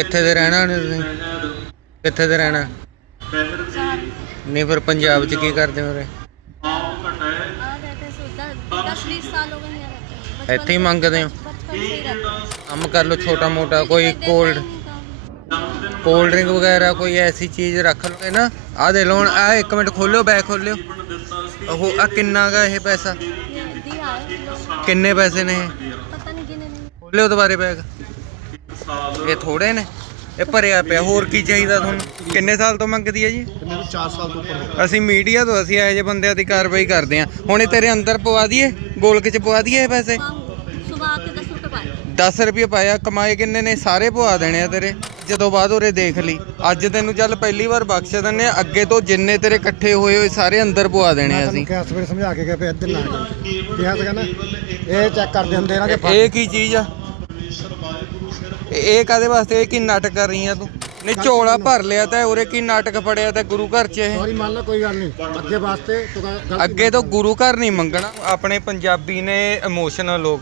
ਕਿੱਥੇ ਦੇ ਰਹਿਣਾ ਨੇ ਤੁਸੀਂ? ਕਿੱਥੇ ਦੇ ਰਹਿਣਾ? ਨਹੀਂ, ਫਿਰ ਪੰਜਾਬ ਚ ਕੀ ਕਰਦੇ ਹੋ ਰੇ ਇੱਥੇ ਹੀ ਮੰਗਦੇ ਹੋ? ਕੰਮ ਕਰ ਲੋ ਛੋਟਾ ਮੋਟਾ, ਕੋਈ ਕੋਲਡ ਕੋਲਡ ਡਰਿੰਕ ਵਗੈਰਾ, ਕੋਈ ਐਸੀ ਚੀਜ਼ ਰੱਖ ਲਓ ਨਾ, ਆਹ ਦੇ ਲੋਣ ਆ ਇੱਕ ਮਿੰਟ ਖੋਲਿਓ, ਬੈਗ ਖੋਲਿਓ। ਉਹ ਆ ਕਿੰਨਾ ਦਾ ਇਹ ਪੈਸਾ? ਕਿੰਨੇ ਪੈਸੇ ਨੇ ਖੋਲਿਓ ਦੁਬਾਰੇ ਬੈਗ। ਇਹ ਥੋੜੇ ਨੇ। ਇਹ ਭਰਿਆ ਪਿਆ ਹੋਰ ਕੀ ਚਾਹੀਦਾ ਤੁਹਾਨੂੰ? ਕਿੰਨੇ ਸਾਲ ਤੋਂ ਮੰਗਦੀ ਹੈ ਜੀ? ਮੈਨੂੰ 4 ਸਾਲ ਤੋਂ ਉੱਪਰ ਹੋ ਅਸੀਂ ਮੀਡੀਆ ਤੋਂ ਅਸੀਂ ਇਹੋ ਜਿਹੇ ਬੰਦਿਆਂ ਦੀ ਕਾਰਵਾਈ ਕਰਦੇ ਹਾਂ। ਹੁਣ ਇਹ ਤੇਰੇ ਅੰਦਰ ਪਵਾ ਦਈਏ? ਗੋਲਕ ਚ ਪਵਾ ਦਈਏ ਪੈਸੇ? ਸੁਭਾ ਕੇ 10 ਰੁਪਏ ਪਾਇਆ ਕਮਾਏ ਕਿੰਨੇ ਨੇ? ਸਾਰੇ ਪਵਾ ਦੇਣੇ ਆ ਤੇਰੇ। ਜਦੋਂ ਬਾਅਦ ਉਰੇ ਦੇਖ ਲਈ। ਅੱਜ ਤੈਨੂੰ ਚੱਲ ਪਹਿਲੀ ਵਾਰ ਬਖਸ਼ ਦਿੰਨੇ ਆ ਅੱਗੇ ਤੋਂ ਜਿੰਨੇ ਤੇਰੇ ਇਕੱਠੇ ਹੋਏ ਹੋਏ ਸਾਰੇ ਅੰਦਰ ਪਵਾ ਦੇਣੇ ਆ ਅਸੀਂ। ਕਿਹਾ ਸਵੇਰੇ ਸਮਝਾ ਕੇ ਗਿਆ ਵੀ ਇੱਧਰ ਨਾ ਕਿਹਾ ਸੀਗਾ ਨਾ ਇਹ ਚੈੱਕ ਕਰਦੇ ਹੁੰਦੇ ਇਹਨਾਂ ਦੇ ਇਹ ਕੀ ਚੀਜ਼ ਆ? ਇਹ ਇਹ ਕਾਦੇ ਵਾਸਤੇ? ਇਹ ਕੀ ਨਾਟਕ ਕਰ ਰਹੀ ਆ ਤੂੰ? ਨਹੀਂ ਝੋਲਾ ਭਰ ਲਿਆ ਤਾਂ ਉਰੇ ਕੀ ਨਾਟਕ ਫੜਿਆ ਤਾਂ ਗੁਰੂ ਘਰ 'ਚ ਇਹ? ਸੌਰੀ ਮੰਨ ਲਾ ਕੋਈ ਗੱਲ ਨਹੀਂ। ਅੱਗੇ ਵਾਸਤੇ ਤੂੰ ਗਲਤੀ ਅੱਗੇ ਤੋਂ ਗੁਰੂ ਘਰ ਨਹੀਂ ਮੰਗਣਾ ਆਪਣੇ ਪੰਜਾਬੀ ਨੇ ਇਮੋਸ਼ਨਲ ਲੋਕ।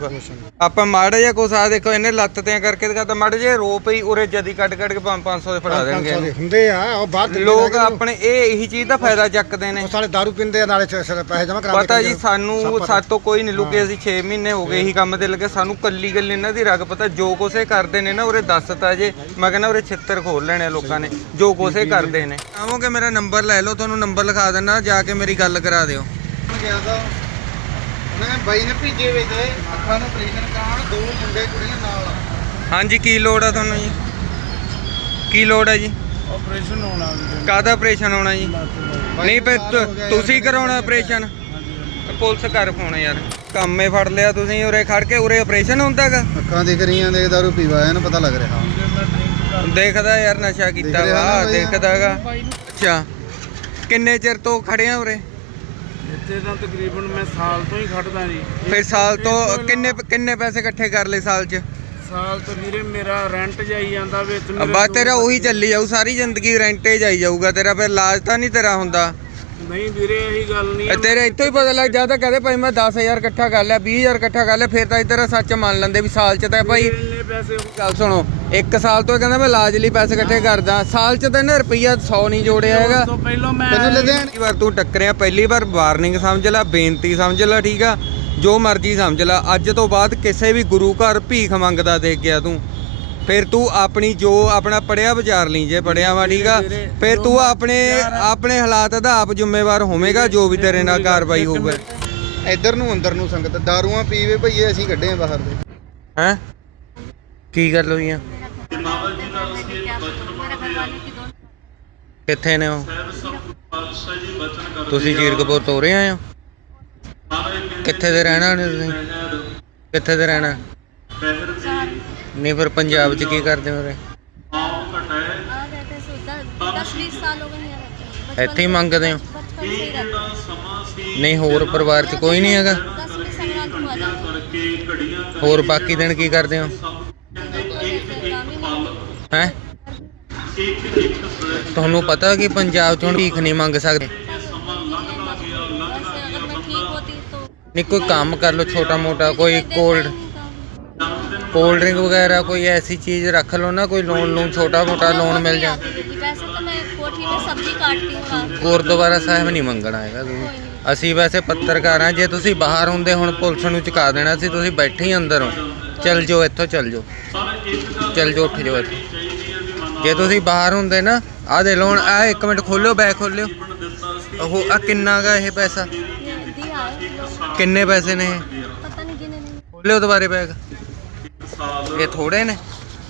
ਆਪਾਂ ਮਾੜਾ ਜਿਹਾ ਕੁਛ ਆ ਦੇਖੋ ਇਹਨੇ ਲੱਤ ਤੇ ਕਰਕੇ ਦਿਖਾਤਾ ਮਾੜਾ ਜਿਹਾ ਰੋ ਪਈ ਉਰੇ ਜਦੀ ਕੱਟ ਕੱਟ ਕੇ 500 ਦੇ ਫੜਾ ਦੇਣਗੇ ਇਹਨੂੰ। ਹੁੰਦੇ ਆ ਉਹ ਦਿੰਦੇ ਲੋਕ ਆਪਣੇ ਇਹ ਇਹੀ ਚੀਜ਼ ਦਾ ਫਾਇਦਾ ਚੱਕਦੇ ਨੇ। ਉਹ ਸਾਲੇ ਦਾਰੂ ਪੀਂਦੇ ਆ ਨਾਲੇ ਚ- ਪੈਸੇ ਜਮਾ ਕਰਾ ਪਤਾ ਜੀ ਸਾਨੂੰ ਸਾਤੋਂ ਕੋਈ ਨਹੀਂ ਲੁਕੇ ਅਸੀਂ 6 ਮਹੀਨੇ ਹੋ ਗਏ ਇਹੀ ਕੰਮ ਤੇ ਲੱਗੇ ਸਾਨੂੰ ਕੱਲੀ ਕੱਲੀ ਇਹਨਾਂ ਦੀ ਰਗ ਪਤਾ ਜੋ ਕੁਛ ਇਹ ਕਰਦੇ ਨੇ ਨਾ ਉਰੇ ਦੱਸਤਾ ਜੇ। ਮੈਂ ਕਹਿੰਦਾ ਉਰੇ ਛਿੱਤਰ ਖੋਲ ਲੈਣੇ ਆ ਲੋਕਾਂ ਨੇ ਜੋ ਇਹ ਕਰਦੇ ਨੇ। ਆਵੋਗੇ ਮੇਰਾ ਨੰਬਰ ਲੈ ਲਓ ਤੁਹਾਨੂੰ ਨੰਬਰ ਲਿਖਾ ਦਿੰਦਾ ਜਾ ਕੇ ਮੇਰੀ ਗੱਲ ਕਰਾ ਦਿਓ। ਗਿਆ ਤਾਂ ਉਹਨੇ ਬਾਈ ਨੇ ਭੇਜੇ ਵੇ ਤੇ ਅੱਖਾਂ ਨੂੰ ਆਪਰੇਸ਼ਨ ਕਰਾਉਣ ਦੋ ਮੁੰਡੇ ਕੁੜੀਆਂ ਨਾਲ ਹਾਂਜੀ ਕੀ ਲੋੜ ਆ ਤੁਹਾਨੂੰ ਜੀ? ਕੀ ਲੋੜ ਹੈ ਜੀ? ਆਪਰੇਸ਼ਨ ਹੋਣਾ ਕਾਹਦਾ ਆਪਰੇਸ਼ਨ ਹੋਣਾ ਜੀ? ਨਹੀਂ ਫਿਰ ਤੁ- ਤੁਸੀਂ ਕਰਾਉਣਾ ਆਪਰੇਸ਼ਨ ਪੁਲਿਸ ਕਰ ਫੋਨ ਯਾਰ। ਕੰਮੇ ਫੜ ਲਿਆ ਤੁਸੀਂ ਉਰੇ ਖੜ ਕੇ ਉਰੇ ਆਪਰੇਸ਼ਨ ਹੁੰਦਾਗਾ ਅੱਖਾਂ ਦਿਖ ਰਹੀਆਂ ਦੇ ਦਾਰੂ ਪੀਵਾ ਇਹਨੂੰ ਪਤਾ ਲੱਗ ਰਿਹਾ। ਦੇਖਦਾ ਯਾਰ ਨਸ਼ਾ ਕੀਤਾ ਰਿਹਾ ਵਾ ਨਾ ਬਈ। ਦੇਖਦਾਗਾ ਅੱਛਾ ਕਿੰਨੇ ਚਿਰ ਤੋਂ ਖੜੇ ਆ ਉਰੇ? ਇੱਥੇ ਤਾਂ ਤਕਰੀਬਨ ਮੈਂ ਸਾਲ ਤੋਂ ਹੀ ਖੜਦਾ ਜੀ। ਫਿਰ ਸਾਲ ਤੋਂ ਕਿੰਨੇ ਕਿੰਨੇ ਪੈਸੇ ਇਕੱਠੇ ਕਰ ਲਏ ਸਾਲ 'ਚ? ਸਾਲ ਤੋਂ ਵੀਰੇ ਮੇਰਾ ਰੈਂਟ ਜਾਈ ਜਾਂਦਾ ਵਿੱਚ ਮੇਰੇ ਬਾ ਦੋ- ਤੇਰਾ ਉਹੀ ਚੱਲੀ ਜਾਊ ਸਾਰੀ ਜ਼ਿੰਦਗੀ ਰੈਂਟੇ ਜਾਈ ਜਾਊਗਾ ਤੇਰਾ ਫਿਰ ਇਲਾਜ ਤਾਂ ਨਹੀਂ ਤੇਰਾ ਹੁੰਦਾ? ਨਹੀਂ ਵੀਰੇ ਇਹੀ ਗੱਲ ਨਹੀਂ ਇਹ ਤੇਰੇ ਇੱਥੋਂ ਹੀ ਪਤਾ ਲੱਗ ਜਾਂਦਾ ਕਹਦੇ ਭਾਈ ਮੈਂ 10000 ਇਕੱਠਾ ਕਰ ਲਿਆ 20000 ਇਕੱਠਾ ਕਰ ਲਿਆ ਫਿਰ ਤਾਂ ਤੇਰਾ ਸੱਚ ਮੰਨ ਲੈਂਦੇ ਵੀ ਸਾਲ 'ਚ ਤਾਂ ਭਾਈ ਇੰਨੇ ਪੈਸੇ ਗੱਲ ਸੁਣੋ ਇੱਕ ਸਾਲ ਤੋਂ ਇਹ ਕਹਿੰਦਾ ਮੈਂ ਇਲਾਜ ਲਈ ਪੈਸੇ ਇਕੱਠੇ ਕਰਦਾ। ਸਾਲ 'ਚ ਤਾਂ ਇਹਨੇ ਰੁਪਈਆ 100 ਨਹੀਂ ਜੋੜਿਆ ਹੈਗਾ। ਤੋਂ ਪਹਿਲਾਂ ਮੈਂ ਤੈਨੂੰ ਲੁਧਿਆਣੇ ਪਹਿਲੀ ਵਾਰ ਤੂੰ ਟੱਕਰਿਆ ਪਹਿਲੀ ਵਾਰ ਵਾਰਨਿੰਗ ਸਮਝ ਲੈ ਬੇਨਤੀ ਸਮਝ ਲੈ ਠੀਕ ਆ? ਜੋ ਮਰਜ਼ੀ ਸਮਝ ਲੈ। ਅੱਜ ਤੋਂ ਬਾਅਦ ਕਿਸੇ ਵੀ ਗੁਰੂ ਘਰ ਭੀਖ ਮੰਗਦਾ ਦੇਖ ਗਿਆ ਤੂੰ। ਫਿਰ ਤੂੰ ਆਪਣੀ ਜੋ ਆਪਣਾ ਪੜਿਆ ਵਿਚਾਰ ਲਈ ਜੇ ਪੜਿਆ ਵਾ ਠੀਕ ਆ? ਫਿਰ ਤੂੰ ਆਪਣੇ ਆਪਣੇ ਹਾਲਾਤ ਦਾ ਆਪ ਜ਼ਿੰਮੇਵਾਰ ਹੋਵੇਂਗਾ ਜੋ ਵੀ ਤੇਰੇ ਨਾਲ ਕਾਰਵਾਈ ਹੋਊਗਾ ਇੱਧਰ ਨੂੰ ਅੰਦਰ ਨੂੰ ਸੰਗਤ ਦਾਰੂਆਂ ਪੀਵੇ ਭਈਏ ਅਸੀਂ ਕੱਢੇ ਆ ਬਾਹਰ ਦੇ। ਹੈ? ਕੀ ਕਰ ਹੋਈ ਆ? ਕਿੱਥੇ ਨੇ ਉਹ? ਤੁਸੀਂ ਜੀਰਕਪੁਰ ਤੋਂ ਰਹੇ ਆਏ ਹੋ? ਕਿੱਥੇ ਦੇ ਰਹਿਣਾ ਨੇ ਤੁਸੀਂ? ਕਿੱਥੇ ਦੇ ਰਹਿਣਾ? ਨਹੀਂ, ਫਿਰ ਪੰਜਾਬ 'ਚ ਕੀ ਕਰਦੇ ਹੋ ਰੇ ਇੱਥੇ ਹੀ ਮੰਗਦੇ ਹੋ? ਨਹੀਂ, ਹੋਰ ਪਰਿਵਾਰ 'ਚ ਕੋਈ ਨਹੀਂ ਹੈਗਾ? ਹੋਰ ਬਾਕੀ ਦਿਨ ਕੀ ਕਰਦੇ ਹੋ? ਹੈ? ਤੁਹਾਨੂੰ ਪਤਾ ਕਿ ਪੰਜਾਬ ਚੋਂ ਭੀਖ ਨਹੀਂ ਮੰਗ ਸਕਦੇ? ਨਹੀਂ, ਕੋਈ ਕੰਮ ਕਰ ਲੋ ਛੋਟਾ ਮੋਟਾ, ਕੋਈ ਕੋਲਡ ਕੋਲਡ ਡਰਿੰਕ ਵਗੈਰਾ, ਕੋਈ ਐਸੀ ਚੀਜ਼ ਰੱਖ ਲੋ ਨਾ, ਕੋਈ ਲੋਨ ਲੋਨ, ਛੋਟਾ ਮੋਟਾ ਲੋਨ ਮਿਲ ਜਾ। ਵੈਸੇ ਤਾਂ ਸਾਹਿਬ ਨਹੀਂ ਮੰਗਣਾ ਹੈਗਾ ਅਸੀਂ ਵੈਸੇ ਪੱਤਰਕਾਰ ਆ ਜੇ ਤੁਸੀਂ ਬਾਹਰ ਹੁੰਦੇ ਹੁਣ ਪੁਲਿਸ ਨੂੰ ਚੁਕਾ ਦੇਣਾ ਸੀ, ਤੁਸੀਂ ਬੈਠੇ ਹੀ ਅੰਦਰ ਹੋ। ਚੱਲ ਜਾਓ ਇੱਥੋਂ ਚੱਲ ਜਾਓ। ਚੱਲ ਜਾਓ ਉੱਠ ਜਾਓ ਇੱਥੋਂ। ਜੇ ਤੁਸੀਂ ਬਾਹਰ ਹੁੰਦੇ ਨਾ ਆਹ ਦੇ ਲੋਣ ਆ ਇੱਕ ਮਿੰਟ ਖੋਲਿਓ ਬੈਗ ਖੋਲਿਓ ਉਹ ਆ ਕਿੰਨਾ ਗਾ ਇਹ ਪੈਸਾ? ਕਿੰਨੇ ਪੈਸੇ ਨੇ ਇਹ? ਪਤਾ ਨਹੀਂ ਕਿੰਨੇ ਨੇ ਖੋਲਿਓ ਦੁਬਾਰੇ ਬੈਗ। ਇਹ ਥੋੜੇ ਨੇ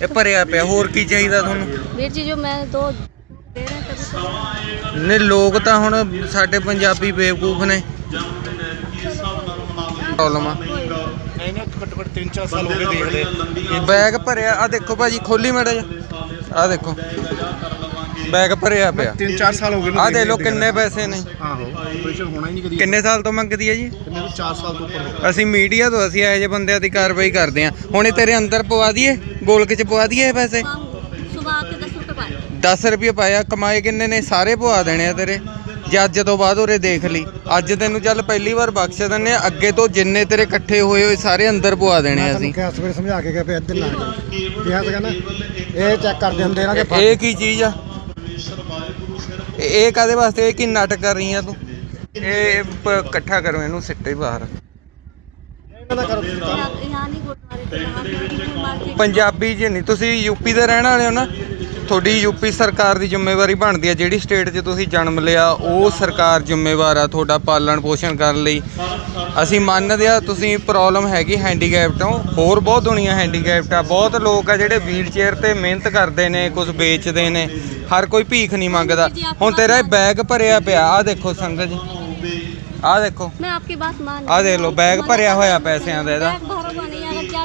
ਇਹ ਭਰਿਆ ਪਿਆ ਹੋਰ ਕੀ ਚਾਹੀਦਾ ਤੁਹਾਨੂੰ? ਵੀਰ ਜੀ ਜੋ ਮੈਂ ਦੋ ਦੇ ਰਹੇ ਕਦੇ ਨੇ ਲੋਕ ਤਾਂ ਹੁਣ ਸਾਡੇ ਪੰਜਾਬੀ ਬੇਵਕੂਫ ਨੇ। ਪ੍ਰੋਬਲਮ ਆ। ਬੈਗ ਭਰਿਆ ਆ ਦੇਖੋ ਭਾਜੀ ਖੋਲੀ ਮੜਾ ਆ ਦੇਖੋ। ਬੈਗ ਭਰਿਆ ਪਿਆ। 3-4 ਸਾਲ ਹੋ ਗਏ ਆ ਦੇਖ ਲੋ ਕਿੰਨੇ ਪੈਸੇ ਨੇ। ਕਿੰਨੇ ਸਾਲ ਤੋਂ ਮੰਗਦੀ ਹੈ ਜੀ ਅਸੀਂ ਮੀਡੀਆ ਤੋਂ ਅਸੀਂ ਇਹੋ ਜਿਹੇ ਬੰਦਿਆਂ ਦੀ ਕਾਰਵਾਈ ਕਰਦੇ ਆ ਹੁਣ ਇਹ ਤੇਰੇ ਅੰਦਰ ਪਵਾ ਦਈਏ? ਗੋਲਕ ਚ ਪਵਾ ਦਈਏ ਪੈਸੇ? 10 ਰੁਪਏ ਪਾਇਆ ਕਮਾਏ ਕਿੰਨੇ ਨੇ? ਸਾਰੇ ਪਵਾ ਦੇਣੇ ਆ ਤੇਰੇ। ਜੇ ਅੱਜ ਤੋਂ ਬਾਅਦ ਉਰੇ ਦੇਖ ਲਈ ਅੱਜ ਤੈਨੂੰ ਚੱਲ ਪਹਿਲੀ ਵਾਰ ਬਖਸ਼ ਦਿੰਨੇ ਆ ਅੱਗੇ ਤੋਂ ਜਿੰਨੇ ਤੇਰੇ ਇਕੱਠੇ ਹੋਏ ਹੋਏ ਸਾਰੇ ਅੰਦਰ ਪਵਾ ਦੇਣੇ ਆ ਅਸੀਂ ਕਿਹਾ ਸਵੇਰੇ ਸਮਝਾ ਕੇ ਗਿਆ ਵੀ ਇੱਧਰ ਨਾ ਜਾਓ ਕਿਹਾ ਸੀਗਾ ਨਾ ਇਹ ਚੈੱਕ ਕਰਦੇ ਹੁੰਦੇ ਇਹਨਾਂ ਦੇ ਇਹ ਕੀ ਚੀਜ਼ ਆ ਇਹ ਇਹ ਕਾਦੇ ਵਾਸਤੇ ਇਹ ਕੀ ਨਾਟਕ ਕਰ ਰਹੀ ਆ ਤੂੰ ਇਹ ਪ- ਇਕੱਠਾ ਕਰੋ ਇਹਨੂੰ ਸਿੱਟੇ ਬਾਹਰ ਇਹਨਾਂ ਦਾ ਕਰੋ ਤੁਸੀਂ ਕੰਮ। यहाँ यहाँ नहीं गुरुद्वारे के वहाँ पे मार्केट ਪੰਜਾਬੀ ਜੇ ਨਹੀਂ ਤੁਸੀਂ ਯੂਪੀ ਦੇ ਰਹਿਣ ਵਾਲੇ ਹੋ ਨਾ ਤੁਹਾਡੀ ਯੂਪੀ ਸਰਕਾਰ ਦੀ ਜ਼ਿੰਮੇਵਾਰੀ ਬਣਦੀ ਹੈ। ਜਿਹੜੀ ਸਟੇਟ 'ਚ ਤੁਸੀਂ ਜਨਮ ਲਿਆ ਉਹ ਸਰਕਾਰ ਜ਼ਿੰਮੇਵਾਰ ਆ ਤੁਹਾਡਾ ਪਾਲਣ ਪੋਸ਼ਣ ਕਰਨ ਲਈ। ਅਸੀਂ ਮੰਨਦੇ ਆ ਤੁਸੀਂ ਪ੍ਰੋਬਲਮ ਹੈਗੀ ਹੈਂਡੀਕੈਪਟ ਹੋ ਹੋਰ ਬਹੁਤ ਦੁਨੀਆ ਹੈਂਡੀਕੈਪਟ ਆ। ਬਹੁਤ ਲੋਕ ਆ ਜਿਹੜੇ ਵੀਲ ਚੇਅਰ ਤੇ ਮਿਹਨਤ ਕਰਦੇ ਨੇ ਕੁਝ ਵੇਚਦੇ ਨੇ। ਹਰ ਕੋਈ ਭੀਖ ਨਹੀਂ ਮੰਗਦਾ। ਹੁਣ ਤੇਰਾ ਇਹ ਬੈਗ ਭਰਿਆ ਪਿਆ। ਆ ਦੇਖੋ ਸੰਗਤ ਜੀ। ਆ ਦੇਖੋ। ਮੈਂ ਆਪਕੀ ਬਾਤ ਮੰਨ ਆ ਦੇਖ ਲਓ ਬੈਗ ਭਰਿਆ ਹੋਇਆ ਪੈਸਿਆਂ ਦਾ ਇਹਦਾ।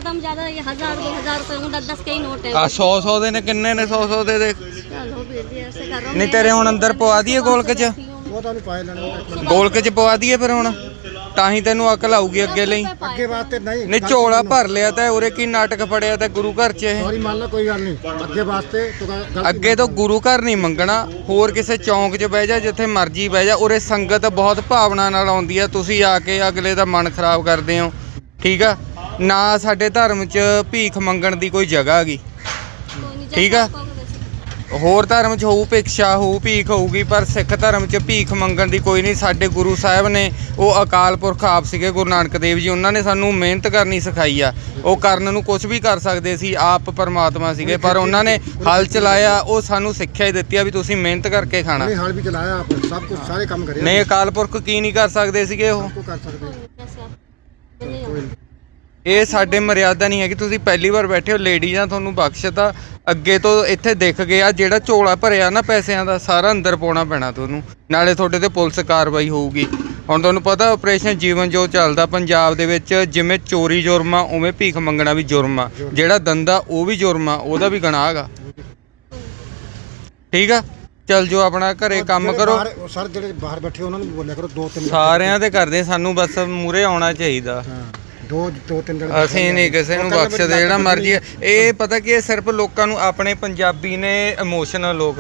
ਕਦਮ ਜ਼ਿਆਦਾ ਇਹ 1000 2000 ਰੁਪਏ ਹੁਣ 10 ਕਈ ਨੋਟ ਹੈ। ਆ 100 100 ਦੇ ਨੇ ਕਿੰਨੇ ਨੇ 100 100 ਦੇ ਦੇ? ਚਲੋ ਵੀਰ ਜੀ ਐਸੇ ਕਰੋ ਨਹੀਂ ਤੇਰੇ ਹੁਣ ਅੰਦਰ ਪਵਾ ਦਈਏ ਗੋਲਕ 'ਚ। ਗੋਲਕ 'ਚ ਪਵਾ ਦਈਏ ਫਿਰ ਹੁਣ। ਤਾਂ ਹੀ ਤੈਨੂੰ ਅਕਲ ਆਊਗੀ ਅੱਗੇ ਲਈ। ਅੱਗੇ ਵਾਸਤੇ ਨਹੀਂ ਨਹੀਂ ਝੋਲਾ ਭਰ ਲਿਆ ਤਾਂ ਉਰੇ ਕੀ ਨਾਟਕ ਫੜਿਆ ਤਾਂ ਗੁਰੂ ਘਰ 'ਚ ਇਹ। ਸੌਰੀ ਮੰਨ ਲਾ ਕੋਈ ਗੱਲ ਨਹੀਂ। ਅੱਗੇ ਵਾਸਤੇ ਅੱਗੇ ਤੋਂ ਗੁਰੂ ਘਰ ਨਹੀਂ ਮੰਗਣਾ ਹੋਰ ਕਿਸੇ ਚੌਂਕ 'ਚ ਬਹਿ ਜਾ ਜਿੱਥੇ ਮਰਜ਼ੀ ਬਹਿ ਜਾ ਉਰੇ ਸੰਗਤ ਬਹੁਤ ਭਾਵਨਾ ਨਾਲ ਆਉਂਦੀ ਆ ਤੁਸੀਂ ਆ ਕੇ ਅਗਲੇ ਦਾ ਮਨ ਖਰਾਬ ਕਰਦੇ ਹੋ। ਠੀਕ ਆ? ਨਾ ਸਾਡੇ ਧਰਮ 'ਚ ਭੀਖ ਮੰਗਣ ਦੀ ਕੋਈ ਜਗ੍ਹਾ ਹੈਗੀ ਠੀਕ ਆ? ਹੋਰ ਧਰਮ 'ਚ ਹੋਊ ਭਿਕਸ਼ਾ ਹੋਊ ਭੀਖ ਹੋਊਗੀ ਪਰ ਸਿੱਖ ਧਰਮ 'ਚ ਭੀਖ ਮੰਗਣ ਦੀ ਕੋਈ ਨਹੀਂ। ਸਾਡੇ ਗੁਰੂ ਸਾਹਿਬ ਨੇ ਉਹ ਅਕਾਲ ਪੁਰਖ ਆਪ ਸੀਗੇ ਗੁਰੂ ਨਾਨਕ ਦੇਵ ਜੀ ਉਹਨਾਂ ਨੇ ਸਾਨੂੰ ਮਿਹਨਤ ਕਰਨੀ ਸਿਖਾਈ ਆ। ਉਹ ਕਰਨ ਨੂੰ ਕੁਝ ਵੀ ਕਰ ਸਕਦੇ ਸੀ ਆਪ ਪਰਮਾਤਮਾ ਸੀਗੇ ਪਰ ਉਹਨਾਂ ਨੇ ਹਲ ਚਲਾਇਆ ਉਹ ਸਾਨੂੰ ਸਿੱਖਿਆ ਹੀ ਦਿੱਤੀ ਆ ਵੀ ਤੁਸੀਂ ਮਿਹਨਤ ਕਰਕੇ ਖਾਣਾ। ਨਹੀਂ ਹਲ ਵੀ ਚਲਾਇਆ ਆਪ ਸਭ ਕੁਝ ਸਾਰੇ ਕੰਮ ਕਰਿਆ। ਨਹੀਂ ਅਕਾਲ ਪੁਰਖ ਕੀ ਨਹੀਂ ਕਰ ਸਕਦੇ ਸੀਗੇ ਉਹ? ਕਰ ਸਕਦੇ ਇਹ ਸਾਡੇ ਮਰਿਆਦਾ ਨਹੀਂ ਹੈਗੀ ਤੁਸੀਂ ਪਹਿਲੀ ਵਾਰ ਬੈਠੇ ਹੋ ਲੇਡੀਜ਼ਾਂ ਤੁਹਾਨੂੰ ਬਖਸ਼ਤਾ। ਅੱਗੇ ਤੋਂ ਇੱਥੇ ਦਿਖ ਗਿਆ ਜਿਹੜਾ ਝੋਲਾ ਭਰਿਆ ਨਾ ਪੈਸਿਆਂ ਦਾ ਸਾਰਾ ਅੰਦਰ ਪਾਉਣਾ ਪੈਣਾ ਤੁਹਾਨੂੰ। ਨਾਲੇ ਤੁਹਾਡੇ ਤੇ ਪੁਲਿਸ ਕਾਰਵਾਈ ਹੋਊਗੀ। ਹੁਣ ਤੁਹਾਨੂੰ ਪਤਾ ਆਪਰੇਸ਼ਨ ਜੀਵਨ ਜੋ ਚੱਲਦਾ ਪੰਜਾਬ ਦੇ ਵਿੱਚ ਜਿਵੇਂ ਚੋਰੀ ਜੁਰਮ ਆ ਉਵੇਂ ਭੀਖ ਮੰਗਣਾ ਵੀ ਜੁਰਮ ਆ। ਜਿਹੜਾ ਦੰਦਾ ਉਹ ਵੀ ਜੁਰਮ ਆ ਉਹਦਾ ਵੀ ਗੁਨਾਹ ਹੈਗਾ। ਠੀਕ ਆ? ਚੱਲ ਜੋ ਆਪਣਾ ਘਰੇ ਕੰਮ ਕਰੋ। ਸਰ ਜਿਹੜੇ ਬਾਹਰ ਬੈਠੇ ਉਹਨਾਂ ਨੂੰ ਬੋਲਿਆ ਕਰੋ ਦੋ ਤਿੰਨ ਸਾਰਿਆਂ ਦੇ ਕਰਦੇ ਸਾਨੂੰ ਬਸ ਮੂਰੇ ਆਉਣਾ ਚਾਹੀਦਾ। ਹਾਂ। ਦੋ ਦੋ ਤਿੰਨ ਜਣੇ ਅਸੀਂ ਨਹੀਂ ਕਿਸੇ ਨੂੰ ਬਖਸ਼ਦੇ ਜਿਹੜਾ ਮਰਜ਼ੀ ਇਹ ਪਤਾ ਕੀ ਇਹ ਸਿਰਫ ਲੋਕਾਂ ਨੂੰ ਆਪਣੇ ਪੰਜਾਬੀ ਨੇ ਇਮੋਸ਼ਨਲ ਲੋਕ।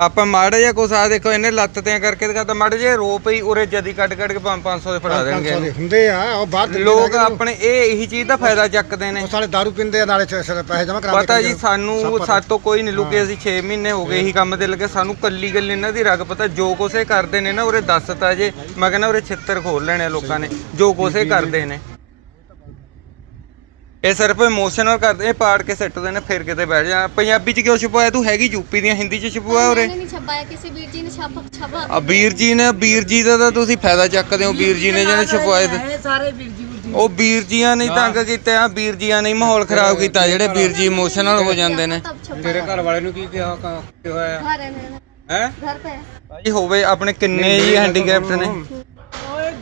ਆਪਾਂ ਮਾੜਾ ਜਿਹਾ ਕੁਛ ਆ ਦੇਖੋ ਇਹਨੇ ਲੱਤ ਤੇ ਕਰਕੇ ਦਿਖਾਤਾ ਮਾੜੇ ਜਿਹਾ ਰੋ ਪਈ ਉਰੇ ਜਦੀ ਕੱਢ ਕੱਢ ਕੇ 500 ਦੇ ਫੜਾ ਦੇਣਗੇ ਇਹਨੂੰ। ਹੁੰਦੇ ਆ ਉਹ ਦਿੰਦੇ ਲੋਕ। ਆਪਣੇ ਇਹ ਇਹੀ ਚੀਜ਼ ਦਾ ਫਾਇਦਾ ਚੱਕਦੇ ਨੇ। ਉਹ ਸਾਲੇ ਦਾਰੂ ਪੀਂਦੇ ਆ ਨਾਲੇ ਚ- ਪੈਸੇ ਜਮਾ ਕਰਾ ਪਤਾ ਜੀ ਸਾਨੂੰ ਸਾਤੋਂ ਕੋਈ ਨਹੀਂ ਲੁਕੇ ਅਸੀਂ 6 ਮਹੀਨੇ ਹੋ ਗਏ ਇਹੀ ਕੰਮ ਤੇ ਲੱਗੇ ਸਾਨੂੰ ਕੱਲੀ ਕੱਲੀ ਇਹਨਾਂ ਦੀ ਰਗ ਪਤਾ ਜੋ ਕੁਛ ਇਹ ਕਰਦੇ ਨੇ ਨਾ ਉਰੇ ਦੱਸਤਾ ਜੇ ਮੈਂ ਕਹਿੰਦਾ ਉਰੇ ਛਿੱਤਰ ਖੋਲ ਲੈਣੇ ਆ ਲੋਕਾਂ ਨੇ ਜੋ ਕੁਛ ਇਹ ਕਰਦੇ ਨੇ। ਇਹ ਸਿਰਫ ਇਮੋਸ਼ਨਲ ਕਰਦੇ ਇਹ ਪਾੜ ਕੇ ਸਿੱਟ ਨੇ ਫਿਰ ਕਿਤੇ ਬੈਠ ਜਾ। ਪੰਜਾਬੀ ਚ ਕਿਉਂ ਛਪਾਇਆ? ਤੂੰ ਹੈਗੀ ਯੂਪੀ ਦੀਆਂ ਹਿੰਦੀ ਚ ਛਪਾਇਆ ਉਰੇ? ਨਹੀਂ ਛਪਾਇਆ ਕਿਸੇ ਵੀਰ ਜੀ ਨੇ ਛਪ ਛਪਾ। ਆ ਵੀਰ ਜੀ ਨੇ ਵੀਰ ਜੀ ਦਾ ਤਾਂ ਤੁਸੀਂ ਫਾਇਦਾ ਚੱਕਦੇ ਹੋ ਵੀਰ ਜੀ ਨੇ ਜਿਹਨੇ ਛਪਾਏ ਸਾਰੇ ਵੀਰ ਜੀ ਉਹ ਵੀਰ ਜੀਆਂ ਨੇ ਤੰਗ ਕੀਤੇ ਆ ਵੀਰ ਜੀਆਂ ਨੇ ਮਾਹੌਲ ਖਰਾਬ ਕੀਤਾ ਜਿਹੜੇ ਵੀਰ ਜੀ ਇਮੋਸ਼ਨਲ ਹੋ ਜਾਂਦੇ ਨੇ। ਮੇਰੇ ਘਰ ਵਾਲੇ ਨੂੰ ਕੀ ਕਿਹਾ ਕਿ ਹੋਇਆ ਹੈ? ਘਰ ਪੇ ਭਾਜੀ ਹੋਵੇ ਆਪਣੇ ਕਿੰਨੇ ਹੀ ਹੈਂਡੀਕੈਪਟ ਨੇ।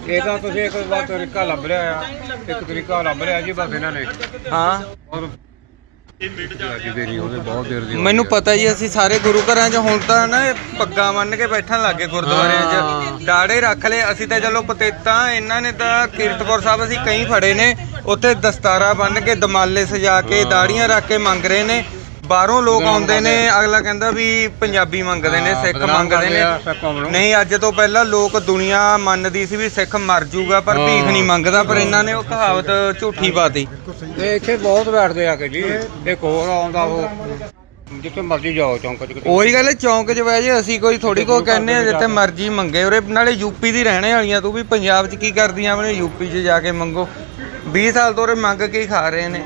ਇਹ ਤਾਂ ਤੁਸੀਂ ਇੱਕ ਵਾਰ ਤਰੀਕਾ ਲੱਭ ਲਿਆ ਆ। ਇੱਕ ਤਰੀਕਾ ਲੱਭ ਲਿਆ ਜੀ ਬਸ ਇਹਨਾਂ ਨੇ। ਹਾਂ। ਔਰ ਅੱਜ ਦੇਰੀ ਉਹਦੇ ਬਹੁਤ ਦੇਰ ਦੀ ਮੈਨੂੰ ਪਤਾ ਜੀ ਅਸੀਂ ਸਾਰੇ ਗੁਰੂ ਘਰਾਂ 'ਚ ਹੁਣ ਤਾਂ ਨਾ ਇਹ ਪੱਗਾਂ ਬੰਨ ਕੇ ਬੈਠਣ ਲੱਗੇ ਗੁਰਦੁਆਰਿਆਂ 'ਚ। ਡਾੜੇ ਰੱਖ ਲਏ ਅਸੀਂ ਤਾਂ ਚਲੋ ਪਤੇਤਾ ਇਹਨਾਂ ਨੇ ਤਾਂ ਕੀਰਤਪੁਰ ਸਾਹਿਬ ਅਸੀਂ ਕਈ ਫੜੇ ਨੇ। ਉੱਥੇ ਦਸਤਾਰਾ ਬੰਨ ਕੇ ਦਮਾਲੇ ਸਜਾ ਕੇ ਦਾੜੀਆਂ ਰੱਖ ਕੇ ਮੰਗ ਰਹੇ ਨੇ। ਬਾਹਰੋਂ ਲੋਕ ਆਉਂਦੇ ਨੇ ਅਗਲਾ ਕਹਿੰਦਾ ਵੀ ਪੰਜਾਬੀ ਮੰਗਦੇ ਨੇ ਸਿੱਖ ਮੰਗਦੇ ਨੇ। ਨਹੀਂ ਅੱਜ ਤੋਂ ਪਹਿਲਾਂ ਲੋਕ ਦੁਨੀਆ ਮੰਨਦੀ ਸੀ ਵੀ ਸਿੱਖ ਮਰ ਜੂਗਾ ਪਰ ਭੀਖ ਨਹੀਂ ਮੰਗਦਾ ਪਰ ਇਹਨਾਂ ਨੇ ਉਹ ਕਹਾਵਤ ਝੂਠੀ ਪਾਤੀ ਇਹ ਇੱਥੇ ਬਹੁਤ ਬੈਠਦੇ ਆ ਕੇ ਜੀ। ਇੱਕ ਹੋਰ ਆਉਂਦਾ ਉਹ ਜਿੱਥੇ ਮਰਜ਼ੀ ਜਾਓ ਚੌਂਕ ਚ ਕਿਤੇ। ਉਹੀ ਗੱਲ ਹੈ ਚੌਂਕ 'ਚ ਬਹਿ ਜੇ ਅਸੀਂ ਕੋਈ ਥੋੜੀ ਕੋ ਕਹਿੰਨੇ ਆ ਜਿੱਥੇ ਮਰਜ਼ੀ ਮੰਗੇ। ਉਰੇ ਨਾਲੇ ਯੂਪੀ ਦੀ ਰਹਿਣੇ ਵਾਲੀਆਂ ਤੂੰ ਵੀ ਪੰਜਾਬ 'ਚ ਕੀ ਕਰਦੀਆਂ ਆਪਣੇ ਯੂਪੀ 'ਚ ਜਾ ਕੇ ਮੰਗੋ। 20 ਸਾਲ ਤੋਂ ਉਰੇ ਮੰਗ ਕੇ ਹੀ ਖਾ ਰਹੇ ਨੇ।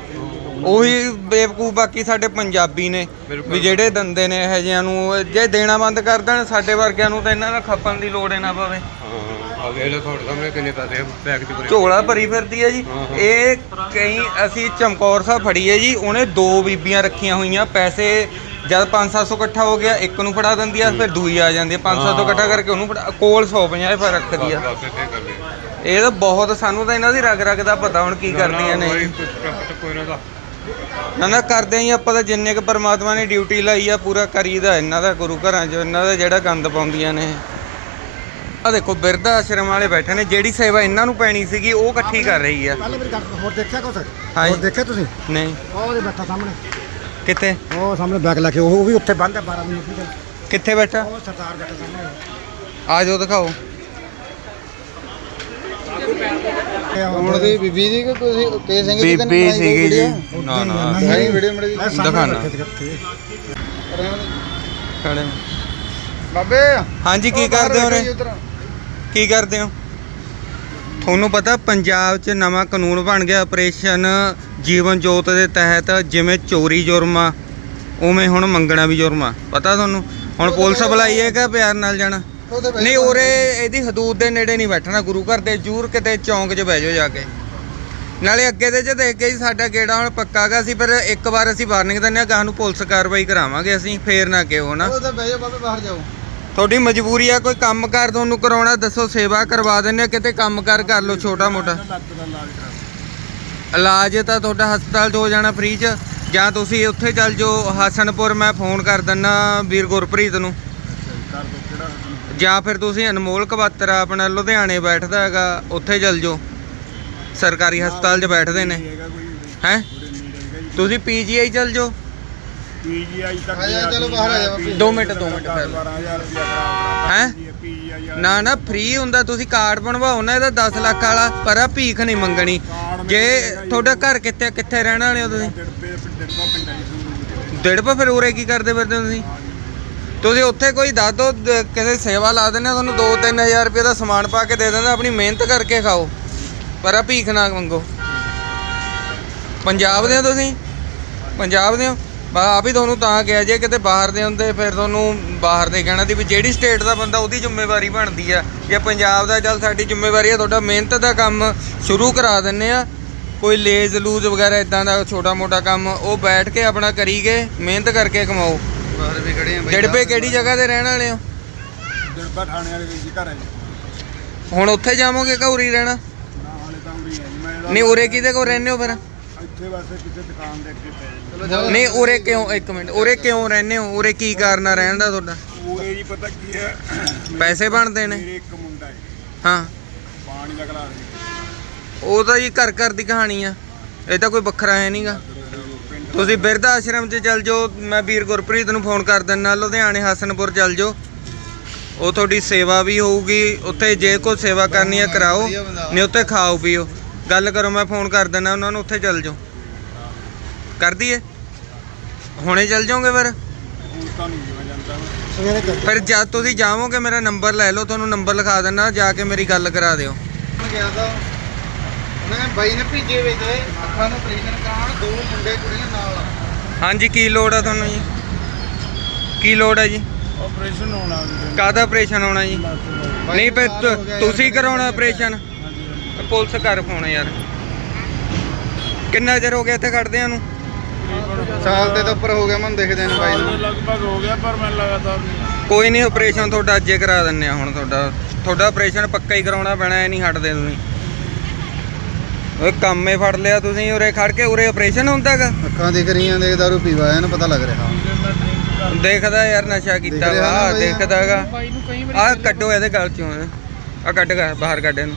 ਉਹੀ ਬੇਵਕੂਫ ਬਾਕੀ ਸਾਡੇ ਪੰਜਾਬੀ ਨੇ ਵੀ ਜਿਹੜੇ ਦੰਦੇ ਨੇ ਇਹੋ ਜਿਹਿਆਂ ਨੂੰ ਜੇ ਦੇਣਾ ਬੰਦ ਕਰ ਦੇਣ ਸਾਡੇ ਵਰਗਿਆਂ ਨੂੰ ਤਾਂ ਇਹਨਾਂ ਦਾ ਖੱਪਣ ਦੀ ਲੋੜ ਹੀ ਨਾ ਪਵੇ। ਆ ਝੋਲਾ ਭਰੀ ਫਿਰਦੀ ਹੈ ਜੀ। ਇਹ ਕਈ ਅਸੀਂ ਚਮਕੌਰ ਸਾਹਿਬ ਫੜੀ ਹੈ ਜੀ ਉਹਨੇ ਦੋ ਬੀਬੀਆਂ ਰੱਖੀਆਂ ਹੋਈਆਂ ਪੈਸੇ ਜਦ 5-700 ਇਕੱਠਾ ਹੋ ਗਿਆ ਇੱਕ ਨੂੰ ਫੜਾ ਦਿੰਦੀ ਆ ਫਿਰ ਦੂਈ ਆ ਜਾਂਦੀ ਆ। 500 ਇਕੱਠਾ ਕਰਕੇ ਉਹਨੂੰ ਫੜਾ ਕੋਲ 150 ਫਿਰ ਰੱਖਦੀ ਆ। ਇਹ ਤਾਂ ਬਹੁਤ ਸਾਨੂੰ ਤਾਂ ਇਹਨਾਂ ਦੀ ਰਗ ਰਗ ਦਾ ਪਤਾ ਹੁਣ ਕੀ ਕਰਦੀਆਂ ਨੇ ਕੋਈ ਕੁਛ ਪ੍ਰੋਫਿਟ ਕੋਈ ਨਾ ਦਾ ਨਾ ਨਾ ਕਰਦੇ ਆਂ ਆਪਾਂ ਤਾਂ ਜਿੰਨੇ ਕੁ ਪਰਮਾਤਮਾ ਨੇ ਡਿਊਟੀ ਲਾਈ ਆ ਪੂਰਾ ਕਰੀਦਾ ਇਹਨਾਂ ਦਾ ਗੁਰੂ ਘਰਾਂ 'ਚ ਇਹਨਾਂ ਦਾ ਜਿਹੜਾ ਗੰਦ ਪਾਉਂਦੀਆਂ ਨੇ। ਆ ਦੇਖੋ ਬਿਰਧ ਆਸ਼ਰਮ ਵਾਲੇ ਬੈਠੇ ਨੇ ਜਿਹੜੀ ਸੇਵਾ ਇਹਨਾਂ ਨੂੰ ਪੈਣੀ ਸੀਗੀ ਉਹ ਇਕੱਠੀ ਕਰ ਰਹੀ ਆ। ਪਹਿਲੇ ਮੇਰੀ ਗੱਲ ਹੋਰ ਦੇਖਿਆ ਕੁਛ? ਹਾਂਜੀ। ਹੋਰ ਦੇਖਿਆ ਤੁਸੀਂ? ਨਹੀਂ। ਉਹ ਉਹਦੇ ਬੈਠਾ ਸਾਹਮਣੇ। ਕਿੱਥੇ? ਉਹ ਸਾਹਮਣੇ ਬੈਗ ਲਾ ਕੇ ਉਹ ਉਹ ਵੀ ਉੱਥੇ ਬੰਦ ਹੈ 12 ਮਿੰਟ ਦੀ ਕਿੱਥੇ ਬੈਠਾ? ਉਹ ਸਰਦਾਰ ਬੈਠਾ ਸਾਹਮਣੇ। ਆ ਜਾਓ ਦਿਖਾਓ। ਹੁਣ ਦੀ ਬੀਬੀ ਦੀ ਕਿ ਕੋਈ ਕੇ ਸਿੰਘ ਦੀ ਬੀਬੀ ਸੀਗੀ ਜੀ? ਨਾ ਨਾ ਨਹੀਂ ਵੀਡੀਓ ਮੜੀ ਦਿਖਾਣਾ। ਖੜੇ ਬਾਬੇ। ਹਾਂਜੀ ਕੀ ਕਰਦੇ ਹੋ ਰੇ ਕੀ ਕਰਦੇ ਹੋ? ਤੁਹਾਨੂੰ ਪਤਾ ਪੰਜਾਬ 'ਚ ਨਵਾਂ ਕਾਨੂੰਨ ਬਣ ਗਿਆ ਆਪਰੇਸ਼ਨ ਜੀਵਨ ਜੋਤ ਦੇ ਤਹਿਤ ਜਿਵੇਂ ਚੋਰੀ ਜੁਰਮ ਆ ਉਵੇਂ ਹੁਣ ਮੰਗਣਾ ਵੀ ਜੁਰਮ ਆ। ਪਤਾ ਤੁਹਾਨੂੰ? ਹੁਣ ਪੁਲਿਸ ਬੁਲਾਈ ਹੈ ਕਿ ਪਿਆਰ ਨਾਲ ਜਾਣਾ? ਨਹੀਂ ਉਰੇ ਇਹਦੀ ਹਦੂਦ ਦੇ ਨੇੜੇ ਨਹੀਂ ਬੈਠਣਾ ਗੁਰੂ ਘਰ ਦੇ ਜੂਰ ਕਿਤੇ ਚੌਂਕ 'ਚ ਬਹਿ ਜਾਓ ਜਾ ਕੇ। ਨਾਲੇ ਅੱਗੇ ਦੇ ਚ ਦੇਖ ਕੇ ਜੀ ਸਾਡਾ ਗੇੜਾ ਹੁਣ ਪੱਕਾ ਗਾ ਸੀ ਪਰ ਇੱਕ ਵਾਰ ਅਸੀਂ ਵਾਰਨਿੰਗ ਦਿੰਦੇ ਆ ਗਾਹ ਨੂੰ ਪੁਲਿਸ ਕਾਰਵਾਈ ਕਰਾਵਾਂਗੇ ਅਸੀਂ ਫੇਰ ਨਾ ਕਿਹੋ ਨਾ ਉਹ ਤਾਂ ਬਹਿ ਜਾਓ ਬਾਬੇ ਬਾਹਰ ਜਾਓ। ਤੁਹਾਡੀ ਮਜਬੂਰੀ ਆ ਕੋਈ ਕੰਮ ਕਰ ਤੁਹਾਨੂੰ ਕਰਾਉਣਾ ਦੱਸੋ ਸੇਵਾ ਕਰਵਾ ਦਿੰਦੇ ਆ ਕਿਤੇ ਕੰਮ ਕਰ ਕਰ ਲਓ ਛੋਟਾ ਮੋਟਾ। ਇਲਾਜ ਤਾਂ ਤੁਹਾਡਾ ਹਸਪਤਾਲ 'ਚ ਹੋ ਜਾਣਾ ਫ੍ਰੀ 'ਚ ਜਾਂ ਤੁਸੀਂ ਉੱਥੇ ਚੱਲ ਜਾਓ ਹਸਨਪੁਰ ਮੈਂ ਫੋਨ ਕਰ ਦਿੰਨਾ ਵੀਰ ਗੁਰਪ੍ਰੀਤ ਨੂੰ। ਜਾਂ ਫਿਰ ਤੁਸੀਂ ਅਨਮੋਲ ਕਵਾਤਰਾ ਆਪਣਾ ਲੁਧਿਆਣੇ ਬੈਠਦਾ ਹੈਗਾ ਉੱਥੇ ਚੱਲ ਜਾਓ। ਸਰਕਾਰੀ ਹਸਪਤਾਲ 'ਚ ਬੈਠਦੇ ਨੇ। ਹੈ? ਤੁਸੀਂ ਪੀਜੀਆਈ ਚੱਲ ਜਾਓ। ਪੀਜੀਆਈ ਤੱਕ ਚਲੋ ਬਾਹਰ ਆ ਜਾ ਬਾਬੇ ਦੋ ਮਿੰਟ ਦੋ ਮਿੰਟ ਫਿਰ 12000 ਰੁਪਇਆ ਹੈ? ਨਾ ਨਾ ਫ੍ਰੀ ਹੁੰਦਾ ਤੁਸੀਂ ਕਾਰਡ ਬਣਵਾਓ ਨਾ ਇਹਦਾ 10 ਲੱਖ ਵਾਲਾ ਪਰ ਆ ਭੀਖ ਨਹੀਂ ਮੰਗਣੀ। ਜੇ ਤੁਹਾਡਾ ਘਰ ਕਿੱਥੇ ਕਿੱਥੇ ਰਹਿਣ ਵਾਲੇ ਹੋ ਤੁਸੀਂ? ਡਿੜਪੇ ਫਿਰ ਉਰੇ ਕੀ ਕਰਦੇ ਫਿਰਦੇ ਹੋ ਤੁਸੀਂ? ਤੁਸੀਂ ਉੱਥੇ ਕੋਈ ਦੱਸ ਦੋ ਕਿਸੇ ਸੇਵਾ ਲਾ ਦਿੰਦੇ ਆ, ਤੁਹਾਨੂੰ 2-3000 ਰੁਪਏ ਦਾ ਸਮਾਨ ਪਾ ਕੇ ਦੇ ਦਿੰਦਾ ਆਪਣੀ ਮਿਹਨਤ ਕਰਕੇ ਖਾਓ। ਪਰ ਆ ਭੀਖ ਨਾ ਮੰਗੋ। ਪੰਜਾਬ ਦੇ ਹੋ ਤੁਸੀਂ? ਪੰਜਾਬ ਦੇ ਹੋ? ਆਪ ਹੀ ਤੁਹਾਨੂੰ ਤਾਂ ਕਿਹਾ ਜੇ ਕਿਤੇ ਬਾਹਰ ਦੇ ਹੁੰਦੇ ਫਿਰ ਤੁਹਾਨੂੰ ਬਾਹਰ ਦੇ ਕਹਿਣਾ ਦੀ ਵੀ ਜਿਹੜੀ ਸਟੇਟ ਦਾ ਬੰਦਾ ਉਹਦੀ ਜ਼ਿੰਮੇਵਾਰੀ ਬਣਦੀ ਆ। ਜਾਂ ਪੰਜਾਬ ਦਾ ਚੱਲ ਸਾਡੀ ਜ਼ਿੰਮੇਵਾਰੀ ਆ ਤੁਹਾਡਾ ਮਿਹਨਤ ਦਾ ਕੰਮ ਸ਼ੁਰੂ ਕਰਾ ਦਿੰਨੇ ਆ। ਕੋਈ ਲੇਜ਼ ਲੂਜ਼ ਵਗੈਰਾ ਇਦਾਂ ਦਾ ਛੋਟਾ ਮੋਟਾ ਕੰਮ ਉਹ ਬੈਠ ਕੇ ਆਪਣਾ ਕਰੀਗੇ ਮਿਹਨਤ ਕਰਕੇ ਕਮਾਓ। ਬਾਹਰ ਵੀ ਖੜੇ ਆ ਡਿੜਬੇ ਕਿਹੜੀ ਜਗ੍ਹਾ ਤੇ ਰਹਿਣ ਵਾਲੇ ਹੋ? ਡਿੜਪਾ ਥਾਣੇ ਵਾਲੇ ਜੀ ਘਰ ਹੈ ਜੀ। ਹੁਣ ਉੱਥੇ ਜਾਵੋਗੇ ਉਰੀ ਰਹਿਣਾ? ਨਾ ਹਾਲੇ ਤਾਂ ਉਰੀ ਹੈ ਜੀ ਮੈਂ ਇਹਦਾ- ਨਹੀਂ ਉਰੇ ਕਿਹਦੇ ਕੋਲ ਰਹਿੰਦੇ ਹੋ ਫਿਰ? ਇੱਥੇ ਵਾਸਤੇ ਕਿਸੇ ਦੁਕਾਨ ਦੇ ਅੱਗੇ ਪਏ ਚਲੋ ਜਾਓ। ਨਹੀਂ ਉਰੇ ਕਿਉਂ ਇੱਕ ਮਿੰਟ ਉਰੇ ਕਿਉਂ ਰਹਿੰਦੇ ਹੋ? ਉਰੇ ਕੀ ਕਾਰਨ ਆ ਰਹਿਣ ਦਾ ਤੁਹਾਡਾ? ਉਰੇ ਜੀ ਪਤਾ ਕੀ ਹੈ ਪੈਸੇ ਬਣਦੇ ਨੇ। ਮੇਰੇ ਇੱਕ ਮੁੰਡਾ ਹੈ। ਹਾਂ। ਪਾਣੀ ਦਾ ਗਲਾਸ ਉਹ ਤਾਂ ਜੀ ਘਰ ਘਰ ਦੀ ਕਹਾਣੀ ਆ। ਇਹ ਤਾਂ ਕੋਈ ਵੱਖਰਾ ਹੈ ਨਹੀਂਗਾ ਤੁਸੀਂ ਬਿਰਧ ਆਸ਼ਰਮ 'ਚ ਚੱਲ ਜਾਓ। ਮੈਂ ਵੀਰ ਗੁਰਪ੍ਰੀਤ ਨੂੰ ਫੋਨ ਕਰ ਦਿੰਦਾ ਲੁਧਿਆਣੇ ਹਸਨਪੁਰ ਚੱਲ ਜਾਓ। ਉਹ ਤੁਹਾਡੀ ਸੇਵਾ ਵੀ ਹੋਊਗੀ ਉੱਥੇ ਜੇ ਕੋਈ ਸੇਵਾ ਕਰਨੀ ਹੈ ਕਰਾਓ ਨਹੀਂ ਉੱਥੇ ਖਾਓ ਪੀਓ। ਗੱਲ ਕਰੋ ਮੈਂ ਫੋਨ ਕਰ ਦਿੰਦਾ ਉਹਨਾਂ ਨੂੰ ਉੱਥੇ ਚੱਲ ਜਾਓ। ਕਰ ਦਈਏ ਹੁਣੇ ਚੱਲ ਜਾਓਗੇ ਫਿਰ? ਫਿਰ ਜਦ ਤੁਸੀਂ ਜਾਵੋਗੇ ਮੇਰਾ ਨੰਬਰ ਲੈ ਲਓ ਤੁਹਾਨੂੰ ਨੰਬਰ ਲਿਖਾ ਦਿੰਦਾ ਜਾ ਕੇ ਮੇਰੀ ਗੱਲ ਕਰਾ ਦਿਓ। ਉਹਨੇ ਬਾਈ ਨੇ ਭੇਜੇ ਵੇ ਤੇ ਅੱਖਾਂ ਨੂੰ ਆਪਰੇਸ਼ਨ ਕਰਾਉਣ ਦੋ ਮੁੰਡੇ ਕੁੜੀਆਂ ਨਾਲ ਹਾਂਜੀ ਕੀ ਲੋੜ ਆ ਤੁਹਾਨੂੰ ਜੀ? ਕੀ ਲੋੜ ਹੈ ਜੀ? ਆਪਰੇਸ਼ਨ ਹੋਣਾ ਵੀਰੇ ਕਾਹਦਾ ਆਪਰੇਸ਼ਨ ਹੋਣਾ ਜੀ? ਨਹੀਂ ਯਾਰ, ਤੁਸੀਂ ਕਰਾਉਣਾ ਆਪਰੇਸ਼ਨ ਪੁਲਿਸ ਕਰ ਫੋਨ ਯਾਰ। ਕਿੰਨਾ ਚਿਰ ਹੋ ਗਿਆ ਇੱਥੇ ਖੜਦਿਆਂ ਨੂੰ ਸਾਲ ਤੇ ਤਾਂ ਉੱਪਰ ਹੋ ਗਿਆ ਮੈਨੂੰ ਦੇਖਦੇ ਨੇ ਬਾਈ ਨੂੰ। ਲਗਭਗ ਹੋ ਗਿਆ ਪਰ ਮੈਂ ਲਗਾਤਾਰ ਨਹੀਂ ਕੋਈ ਨਹੀਂ ਆਪਰੇਸ਼ਨ ਤੁਹਾਡਾ ਅੱਜੇ ਕਰਾ ਦਿੰਨੇ ਆ ਹੁਣ ਤੁਹਾਡਾ। ਤੁਹਾਡਾ ਆਪਰੇਸ਼ਨ ਪੱਕਾ ਹੀ ਕਰਾਉਣਾ ਪੈਣਾ ਐ ਨਹੀਂ ਹਟਦੇ ਤੁਸੀਂ। ਓਏ ਕੰਮੇ ਫੜ ਲਿਆ ਤੁਸੀਂ ਉਰੇ ਖੜ ਕੇ ਉਰੇ ਆਪਰੇਸ਼ਨ ਹੁੰਦਾਗਾ ਅੱਖਾਂ ਦਿਖ ਰਹੀਆਂ ਦੇਖ ਦਾਰੂ ਪੀਵਾ ਇਹਨੂੰ ਪਤਾ ਲੱਗ ਰਿਹਾ। ਦੇਖਦਾ ਯਾਰ ਨਸ਼ਾ ਕੀਤਾ ਰਿਹਾ ਨਾ ਵਾ ਬਈ। ਦੇਖਦਾਗਾ ਬਾਈ ਨੂੰ ਕਈ ਆਹ ਕੱਢੋ ਇਹਦੇ ਗਲ ਚੋਂ ਆ ਕੱਢ ਗਾ ਬਾਹਰ ਕੱਢ ਇਹਨੂੰ।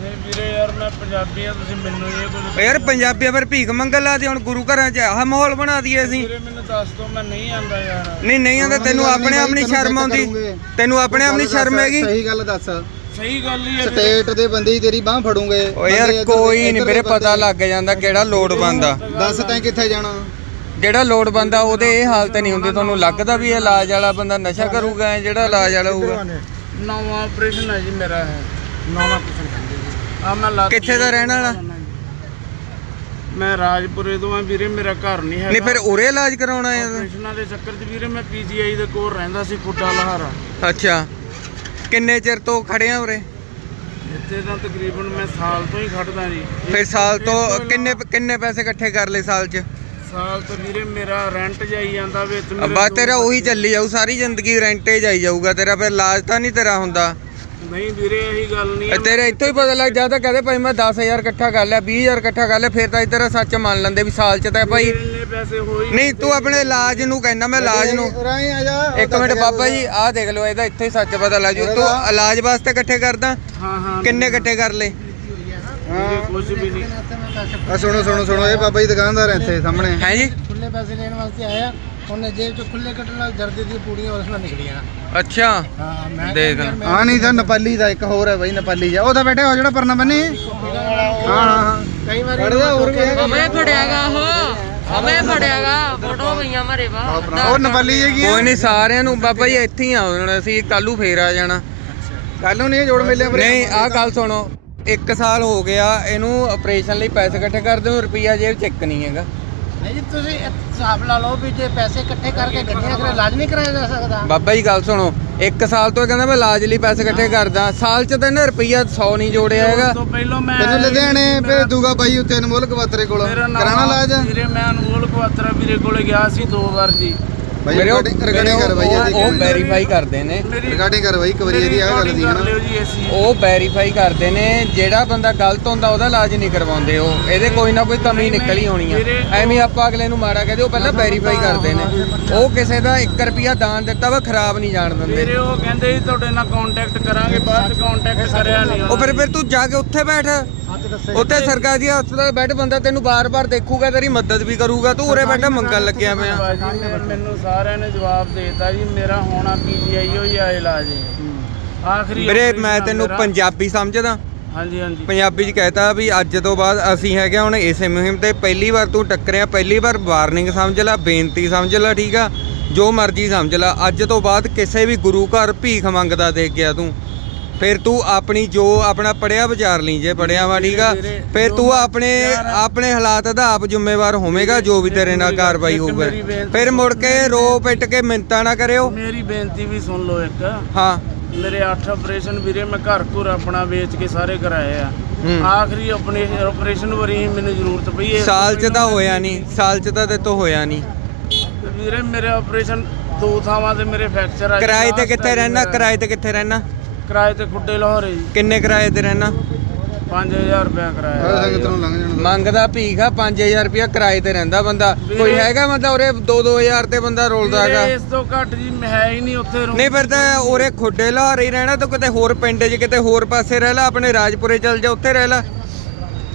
ਨਹੀਂ ਵੀਰੇ ਯਾਰ ਮੈਂ ਪੰਜਾਬੀ ਆ ਤੁਸੀਂ ਮੈਨੂੰ ਇਹ ਓ ਯਾਰ ਪੰਜਾਬੀਆਂ ਫਿਰ ਭੀਖ ਮੰਗਣ ਲਾਦੀ ਹੁਣ ਗੁਰੂ ਘਰਾਂ 'ਚ ਆਹ ਮਾਹੌਲ ਬਣਾ ਦਈਏ ਅਸੀਂ। ਵੀਰੇ ਮੈਨੂੰ ਦੱਸ ਦੋ ਮੈਂ ਨਹੀਂ ਆਂਦਾ ਯਾਰ। ਨਹੀਂ ਨਹੀਂ ਆਂਦਾ ਤੈਨੂੰ ਆਪਣੇ ਆਪ ਨਹੀਂ ਸ਼ਰਮ ਆਉਂਦੀ। ਤੈਨੂੰ ਆਪਣੇ ਆਪ ਨਹੀਂ ਸ਼ਰਮ ਹੈਗੀ। ਸਹੀ ਗੱਲ ਦੱਸ। ਸਹੀ ਗੱਲ ਹੀ ਹੈ ਸਟੇਟ ਦੇ ਬੰਦੇ ਹੀ ਤੇਰੀ ਬਾਹ ਫੜੂਗੇ। ਓ ਯਾਰ ਬੰਦੇ ਇੱਧਰ ਦੇ- ਕੋਈ ਨਹੀਂ ਇੱਧਰ ਪਤਾ ਬੰਦੇ- ਲੱਗ ਜਾਂਦਾ ਕਿਹੜਾ ਲੋੜ ਬੰਦਾ ਦੱਸ ਤੈਂ ਕਿੱਥੇ ਜਾਣਾ? ਜਿਹੜਾ ਲੋੜ ਬੰਦਾ ਉਹਦੇ ਇਹ ਹਾਲਤ ਨਹੀਂ ਹੁੰਦੀ। ਤੁਹਾਨੂੰ ਲੱਗਦਾ ਵੀ ਇਹ ਇਲਾਜ ਵਾਲਾ ਬੰਦਾ ਨਸ਼ਾ ਕਰੂਗਾ ਜਿਹੜਾ ਇਲਾਜ ਵਾਲਾ ਹੋਊਗਾ? ਨਵਾਂ ਆਪਰੇਸ਼ਨ ਹੈ ਜੀ ਮੇਰਾ ਹੈ ਨਵਾਂ ਆਪਰੇਸ਼ਨ ਕਰਦੇ ਜੀ। ਆ ਮੈਂ ਲੱਤ ਕਿੱਥੇ ਦਾ ਰਹਿਣ ਵਾਲਾ? ਮੈਂ ਰਾਜਪੁਰੇ ਤੋਂ ਆ ਵੀਰੇ ਮੇਰਾ ਘਰ ਨਹੀਂ ਹੈਗਾ। ਨਹੀਂ ਫਿਰ ਉਰੇ ਇਲਾਜ ਕਰਾਉਣਾ ਹੈ? ਆਪਰੇਸ਼ਨਾਂ ਦੇ ਚੱਕਰ 'ਚ ਵੀਰੇ ਮੈਂ ਪੀਜੀਆਈ ਦੇ ਕੋਲ ਰਹਿੰਦਾ ਸੀ ਫੁੱਡਾ ਲਹਾਰਾ। ਅੱਛਾ। ਕਿੰਨੇ ਚਿਰ ਤੋਂ ਖੜੇ ਆ ਉਰੇ? ਇੱਥੇ ਤਾਂ ਤਕਰੀਬਨ ਮੈਂ ਸਾਲ ਤੋਂ ਹੀ ਖੜਦਾ ਜੀ। ਫਿਰ ਸਾਲ ਤੋਂ ਕਿੰਨੇ ਕਿੰਨੇ ਪੈਸੇ ਇਕੱਠੇ ਕਰ ਲਏ ਸਾਲ 'ਚ? ਸਾਲ ਤੋਂ ਵੀਰੇ ਮੇਰਾ ਰੈਂਟ ਜਾਈ ਜਾਂਦਾ ਵਿੱਚ ਮੇਰੇ ਅੱਬਾ ਦੋ- ਤੇਰਾ ਉਹੀ ਚੱਲੀ ਜਾਊ ਸਾਰੀ ਜ਼ਿੰਦਗੀ ਰੈਂਟੇ ਜਾਈ ਜਾਊਗਾ ਤੇਰਾ ਫਿਰ ਇਲਾਜ ਤਾਂ ਨਹੀਂ ਤੇਰਾ ਹੁੰਦਾ। ਨਹੀਂ ਵੀਰੇ ਇਹੀ ਗੱਲ ਨਹੀਂ ਤੇਰੇ ਇੱਥੋਂ ਹੀ ਪਤਾ ਲੱਗ ਜਾਂਦਾ ਕਹਦੇ ਭਾਈ ਮੈਂ 10000 ਇਕੱਠਾ ਕਰ ਲਿਆ 20000 ਇਕੱਠਾ ਕਰ ਲਿਆ ਫਿਰ ਤਾਂ ਤੇਰਾ ਸੱਚ ਮੰਨ ਲੈਂਦੇ ਵੀ ਸਾਲ 'ਚ ਤਾਂ ਭਾਈ ਪੈਸੇ ਹੋਈ ਨਹੀਂ ਤੂੰ ਆਪਣੇ ਇਲਾਜ ਨੂੰ ਕਹਿੰਦਾ ਮੈਂ ਇਲਾਜ ਨੂੰ। ਰਾਈ ਆ ਜਾ ਇੱਕ ਮਿੰਟ ਬਾਬਾ ਜੀ ਆਹ ਦੇਖ ਲਓ ਇਹਦਾ ਇੱਥੋਂ ਹੀ ਸੱਚ ਪਤਾ ਲੱਗ ਜੂ। ਤੂੰ ਇਲਾਜ ਵਾਸਤੇ ਇਕੱਠੇ ਕਰਦਾ? ਹਾਂ ਹਾਂ। ਕਿੰਨੇ ਇਕੱਠੇ ਕਰ ਲਏ? ਵੀਰੇ ਕੁਝ ਵੀ ਨਹੀਂ। ਆ ਸੁਣੋ ਸੁਣੋ ਸੁਣੋ ਇਹ ਬਾਬਾ ਜੀ ਦੁਕਾਨਦਾਰ ਹੈ ਇੱਥੇ ਸਾਹਮਣੇ। ਹੈ ਜੀ? ਖੁੱਲੇ ਪੈਸੇ ਲੈਣ ਵਾਸਤੇ ਆਇਆ ਉਹਨੇ ਜੇਬ ਚੋਂ ਖੁੱਲੇ ਕੱਢਣ ਨਾਲ ਜਰਦੇ ਦੀਆਂ ਪੂੜੀਆਂ ਉਸ ਨਾਲ ਨਿਕਲੀਆਂ। ਅੱਛਾ। ਹਾਂ ਮੈਂ ਦੇਖ ਆ ਨਹੀਂ ਤਾਂ ਨੇਪਾਲੀ ਦਾ ਇੱਕ ਹੋਰ ਹੈ ਬਾਈ ਨੇਪਾਲੀ ਜਾ ਉਹਦਾ ਬੈਠਾ ਉਹ ਜਿਹੜਾ ਪਰਨਾ ਬੰਨੇ। ਹਾਂ ਹਾਂ ਕਈ ਵਾਰੀ ਹੋਰ ਵੀ ਹੈਗਾ ਹਮੇ ਫੜਿਆਗਾ ਉਹ। ਹਮੇ ਫੜਿਆਗਾ ਫੋਟੋ ਗਈਆਂ ਮਾਰੇ ਬਾ ਆਪਣਾ ਉਹ ਨੇਪਾਲੀ ਹੈਗੀ ਕੋਈ ਨਹੀਂ ਸਾਰਿਆਂ ਨੂੰ ਬਾਬਾ ਜੀ ਇੱਥੇ ਹੀ ਆਉਣਾ ਅਸੀਂ ਕੱਲੂ ਫੇਰ ਆ ਜਾਣਾ। ਕੱਲ ਨੂੰ ਨਹੀਂ ਜੋੜ ਮੇਲੇ ਪਰ ਨਹੀਂ ਆਹ ਗੱਲ ਸੁਣੋ 1 ਸਾਲ ਹੋ ਗਿਆ ਇਹਨੂੰ ਆਪਰੇਸ਼ਨ ਲਈ ਪੈਸੇ ਇਕੱਠੇ ਕਰਦੇ ਹੋ ਰੁਪਈਆ ਜੇਬ ਚੈੱਕ ਨਹੀਂ ਹੈਗਾ। ਨਹੀਂ ਜੀ ਤੁਸੀਂ ਇਹ ਹਿਸਾਬ ਲਾ ਲਓ ਵੀ ਜੇ ਪੈਸੇ ਇਕੱਠੇ ਕਰਕੇ ਗੱਡੀਆਂ ਕਰੇ ਇਲਾਜ ਨਹੀਂ ਕਰਾਇਆ ਜਾ ਸਕਦਾ। ਬਾਬਾ ਜੀ ਗੱਲ ਸੁਣੋ 1 ਸਾਲ ਤੋਂ ਇਹ ਕਹਿੰਦਾ ਮੈਂ ਇਲਾਜ ਲਈ ਪੈਸੇ ਇਕੱਠੇ ਕਰਦਾ। ਸਾਲ ਚ ਤਾਂ ਇਹਨੇ ਰੁਪਈਆ 100 ਨਹੀਂ ਜੋੜਿਆ ਹੈਗਾ। ਤੋਂ ਪਹਿਲਾਂ ਮੈਂ ਤੈਨੂੰ ਲੁਧਿਆਣੇ ਭੇਜ ਦੂਗਾ ਬਾਈ ਉੱਤੇ ਅਨਮੋਲ ਕਵਾਤਰੇ ਕੋਲ। ਮੇਰਾ ਨਾਮ ਕਰਾਣਾ ਇਲਾਜ ਵੀਰੇ ਮੈਂ ਅਨਮੋਲ ਕੁਆਤਰਾ ਵੀਰੇ ਕੋਲੇ ਗਿਆ ਸੀ ਦੋ ਵਾਰ ਜੀ। ਬਾਈ ਮੇਰੇ ਉਹ- ਰਿਕਾਰਡਿੰਗ ਕਰ ਬਾਈ ਉਹ- ਉਹ ਇਹਦੀ ਵੈਰੀਫਾਈ ਕਰਦੇ ਨੇ। ਰਿਕਾਰਡਿੰਗ ਕਰ ਬਾਈ ਇੱਕ ਵਾਰੀ ਇਹਦੀ ਆ ਗੱਲ ਦੀ ਕਰ ਨਾ। ਲਿਓ ਜੀ ਅਸੀਂ ਉਹ ਵੈਰੀਫਾਈ ਕਰਦੇ ਨੇ ਜਿਹੜਾ ਬੰਦਾ ਗਲਤ ਹੁੰਦਾ ਉਹਦਾ ਇਲਾਜ ਨਹੀਂ ਕਰਵਾਉਂਦੇ ਉਹ। ਇਹਦੇ ਕੋਈ ਨਾ ਕੋਈ ਕਮੀ ਨਿਕਲੀ ਹੋਣੀ ਆ। ਐਵੇਂ ਆਪਾਂ ਅਗਲੇ ਨੂੰ ਮਾੜਾ ਕਹਦੇ ਉਹ ਪਹਿਲਾਂ ਵੈਰੀਫਾਈ ਕਰਦੇ ਨੇ। ਉਹ ਕਿਸੇ ਦਾ 1 ਰੁਪਿਆ ਦਾਨ ਦਿੱਤਾ ਵਾ ਖਰਾਬ ਨਹੀਂ ਜਾਣ ਦਿੰਦੇ। ਉਹ ਕਹਿੰਦੇ ਜੀ ਤੁਹਾਡੇ ਨਾਲ ਕੰਟੈਕਟ ਕਰਾਂਗੇ ਬਾਅਦ ਚ ਕੰਟੈਕਟ ਕਰਿਆ ਨਹੀਂ। ਉਹ ਫਿਰ ਫਿਰ ਤੂੰ ਜਾ ਕੇ ਉੱਥੇ ਬੈਠ। ਉੱਥੇ ਸਰਕਾਰੀ ਹਸਪਤਾਲ ਬੈਠ ਬੰਦਾ ਤੈਨੂੰ ਬਾਰ-ਬਾਰ ਦੇਖੂਗਾ ਤੇਰੀ ਮਦਦ ਵੀ ਕਰੂਗਾ ਤੂੰ ਉਰੇ ਬੈਠਾ ਮੰਗਣ ਲੱਗਿਆ ਪਿਆ। ਬਾਜੀ ਨੇ ਮੈਨੂੰ ਸਾਰਿਆਂ ਨੇ ਜਵਾਬ ਦੇਤਾ ਜੀ ਮੇਰਾ ਹੋਣਾ ਪੀਜੀਆਈ ਹੋਈ ਆ ਇਲਾਜ ਹੈ। ਆਖਰੀ ਵੀਰੇ operation ਮੈਂ ਆ ਤੈਨੂੰ ਮੇਰਾ। ਪੰਜਾਬੀ ਸਮਝਦਾ। ਹਾਂਜੀ ਹਾਂਜੀ। ਪੰਜਾਬੀ ਚ ਕਹਿਤਾ ਵੀ ਅੱਜ ਤੋਂ ਬਾਅਦ ਅਸੀਂ ਹੈਗੇ ਹੁਣ ਇਸੇ ਮੁਹਿੰਮ ਤੇ ਪਹਿਲੀ ਵਾਰ ਤੂੰ ਟੱਕਰਿਆ ਪਹਿਲੀ ਵਾਰ ਵਾਰਨਿੰਗ ਸਮਝ ਲੈ ਬੇਨਤੀ ਸਮਝ ਲੈ ਠੀਕ ਆ? ਜੋ ਮਰਜ਼ੀ ਸਮਝ ਲੈ ਅੱਜ ਤੋਂ ਬਾਅਦ ਕਿਸੇ ਵੀ ਗੁਰੂ ਘਰ ਭੀਖ ਮੰਗਦਾ ਦੇਖ ਗਿਆ ਤੂੰ। ਫਿਰ ਤੂੰ ਆਪਣੀ ਜੋ ਆਪਣਾ ਪੜਿਆ ਵਿਚਾਰ ਲਈ ਜੇ ਪੜਿਆ ਵਾ ਠੀਕ ਆ ਫਿਰ ਤੂੰ ਆਪਣੇ ਆਪਣੇ ਹਾਲਾਤ ਦਾ ਆਪ ਜ਼ਿੰਮੇਵਾਰ ਹੋਵੇਂਗਾ ਜੋ ਵੀ ਤੇਰੇ ਨਾਲ ਕਾਰਵਾਈ ਹੋਊਗਾ। ਫਿਰ ਮੁੜ ਕੇ ਰੋ ਪਿੱਟ ਕੇ ਮਿੰਤਾ ਨਾ ਕਰਿਓ। ਮੇਰੀ ਬੇਨਤੀ ਵੀ ਸੁਣ ਲਓ ਇੱਕ। ਹਾਂ। ਮੇਰੇ 8 ਆਪਰੇਸ਼ਨ ਵੀਰੇ ਮੈਂ ਘਰ ਘੁਰ ਆਪਣਾ ਵੇਚ ਕੇ ਸਾਰੇ ਕਰਾਏ ਆ। ਆਖਰੀ ਆਪਣੇ ਆਪਰੇਸ਼ਨ ਵਰੀ ਮੈਨੂੰ ਜ਼ਰੂਰਤ ਪਈ ਹੈ। ਸਾਲ ਚ ਤਾਂ ਹੋਇਆ ਨਹੀਂ। ਸਾਲ ਚ ਤਾਂ ਤੇ ਤੋਂ ਹੋਇਆ ਨਹੀਂ। ਵੀਰੇ ਮੇਰੇ ਆਪਰੇਸ਼ਨ ਦੋ ਥਾਵਾਂ ਤੇ ਮੇਰੇ ਫ੍ਰੈਕਚਰ ਆ ਕਿਰਾਏ ਤੇ ਕਿੱਥੇ ਰਹਿਣਾ ਕਿਰਾਏ ਤੇ ਕਿੱਥੇ ਰਹਿਣਾ? ਕਿਰਾਏ ਤੇ ਖੁੱਡੇ ਲਾਹੌਰ ਜੀ ਕਿੰਨੇ ਕਿਰਾਏ ਤੇ ਰਹਿਣਾ? 5000 ਰੁਪਇਆ ਕਿਰਾਇਆ। ਸੰਗਤ ਨੂੰ ਲੰਘ ਜਾਣਾ। ਮੰਗਦਾ ਭੀਖ ਆ 5000 ਰੁਪਇਆ ਕਿਰਾਏ ਤੇ ਰਹਿੰਦਾ ਬੰਦਾ। ਕੋਈ ਹੈਗਾ ਮਤਲਬ ਉਰੇ 2-2000 ਤੇ ਬੰਦਾ ਰੋਲਦਾ ਹੈਗਾ? ਇਸ ਤੋਂ ਘੱਟ ਜੀ ਮੈਂ ਹੈ ਹੀ ਨਹੀਂ ਉੱਥੇ। ਨਹੀਂ ਫਿਰ ਤਾਂ ਉਰੇ ਖੁੱਡੇ ਲਾਹੌਰ ਹੀ ਰਹਿਣਾ ਤੂੰ ਕਿਤੇ ਹੋਰ ਪਿੰਡ 'ਚ ਕਿਤੇ ਹੋਰ ਪਾਸੇ ਰਹਿ ਲੈ ਆਪਣੇ ਰਾਜਪੁਰੇ ਚੱਲ ਜਾ ਉੱਥੇ ਰਹਿ ਲੈ।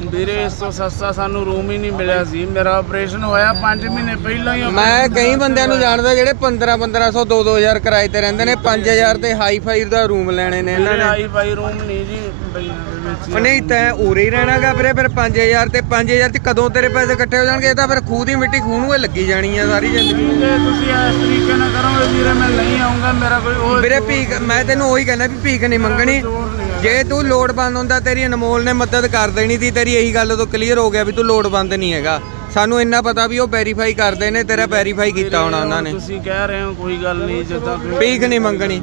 ਵੀਰੇ ਇਸ ਤੋਂ ਸਸਤਾ ਸਾਨੂੰ ਰੂਮ ਹੀ ਨਹੀਂ ਮਿਲਿਆ ਸੀ। ਮੇਰਾ ਆਪਰੇਸ਼ਨ ਹੋਇਆ 5 ਮਹੀਨੇ ਪਹਿਲਾਂ ਹੀ ਮੈਂ ਕਈ ਬੰਦਿਆਂ ਨੂੰ ਜਾਣਦਾ ਜਿਹੜੇ 15 1500 2-2000 ਕਿਰਾਏ ਤੇ ਰਹਿੰਦੇ ਨੇ 5000 ਤੇ ਹਾਈ ਫਾਈ ਦਾ ਰੂਮ ਲੈਣੇ ਨੇ ਇਹਨਾਂ ਨੇ। ਆਈ ਬਾਈ ਰੂਮ ਨਹੀਂ ਜੀ ਉਹ ਨਹੀਂ ਤੈਂ ਉਰੇ ਹੀ ਰਹਿਣਾਗਾ ਵੀਰੇ ਫਿਰ 5000 ਤੇ 5000 ਚ ਕਦੋਂ ਤੇਰੇ ਪੈਸੇ ਇਕੱਠੇ ਹੋ ਜਾਣਗੇ? ਇਹ ਤਾਂ ਫਿਰ ਖੂਹ ਦੀ ਮਿੱਟੀ ਖੂਹ ਨੂੰ ਲੱਗੀ ਜਾਣੀ ਆ ਸਾਰੀ ਜ਼ਿੰਦਗੀ। ਜੇ ਤੁਸੀਂ ਇਸ ਤਰੀਕੇ ਨਾਲ ਕਰੋਗੇ ਵੀਰੇ ਮੈਂ ਨਹੀਂ ਆਉਂਗਾ ਮੇਰਾ ਕੋਈ ਵੀਰੇ ਭੀਖ ਮੈਂ ਤੈਨੂੰ ਉਹੀ ਕਹਿੰਦਾ ਵੀ ਭੀਖ ਨਹੀਂ ਮੰਗਣੀ। ਜੇ ਤੂੰ ਲੋੜਵੰਦ ਹੁੰਦਾ ਤੇਰੀ ਅਨਮੋਲ ਨੇ ਮਦਦ ਕਰ ਦੇਣੀ ਸੀ ਤੇਰੀ ਇਹੀ ਗੱਲ ਤੋਂ ਕਲੀਅਰ ਹੋ ਗਿਆ ਵੀ ਤੂੰ ਲੋੜਵੰਦ ਨਹੀਂ ਹੈਗਾ। ਸਾਨੂੰ ਇੰਨਾ ਪਤਾ ਵੀ ਉਹ ਵੈਰੀਫਾਈ ਕਰਦੇ ਨੇ ਤੇਰਾ ਵੈਰੀਫਾਈ ਕੀਤਾ ਹੋਣਾ ਉਹਨਾਂ ਨੇ। ਤੁਸੀਂ ਕਹਿ ਰਹੇ ਹੋ ਕੋਈ ਗੱਲ ਨਹੀਂ ਜਿੱਦਾਂ ਭੀਖ ਨਹੀਂ ਮੰਗਣੀ।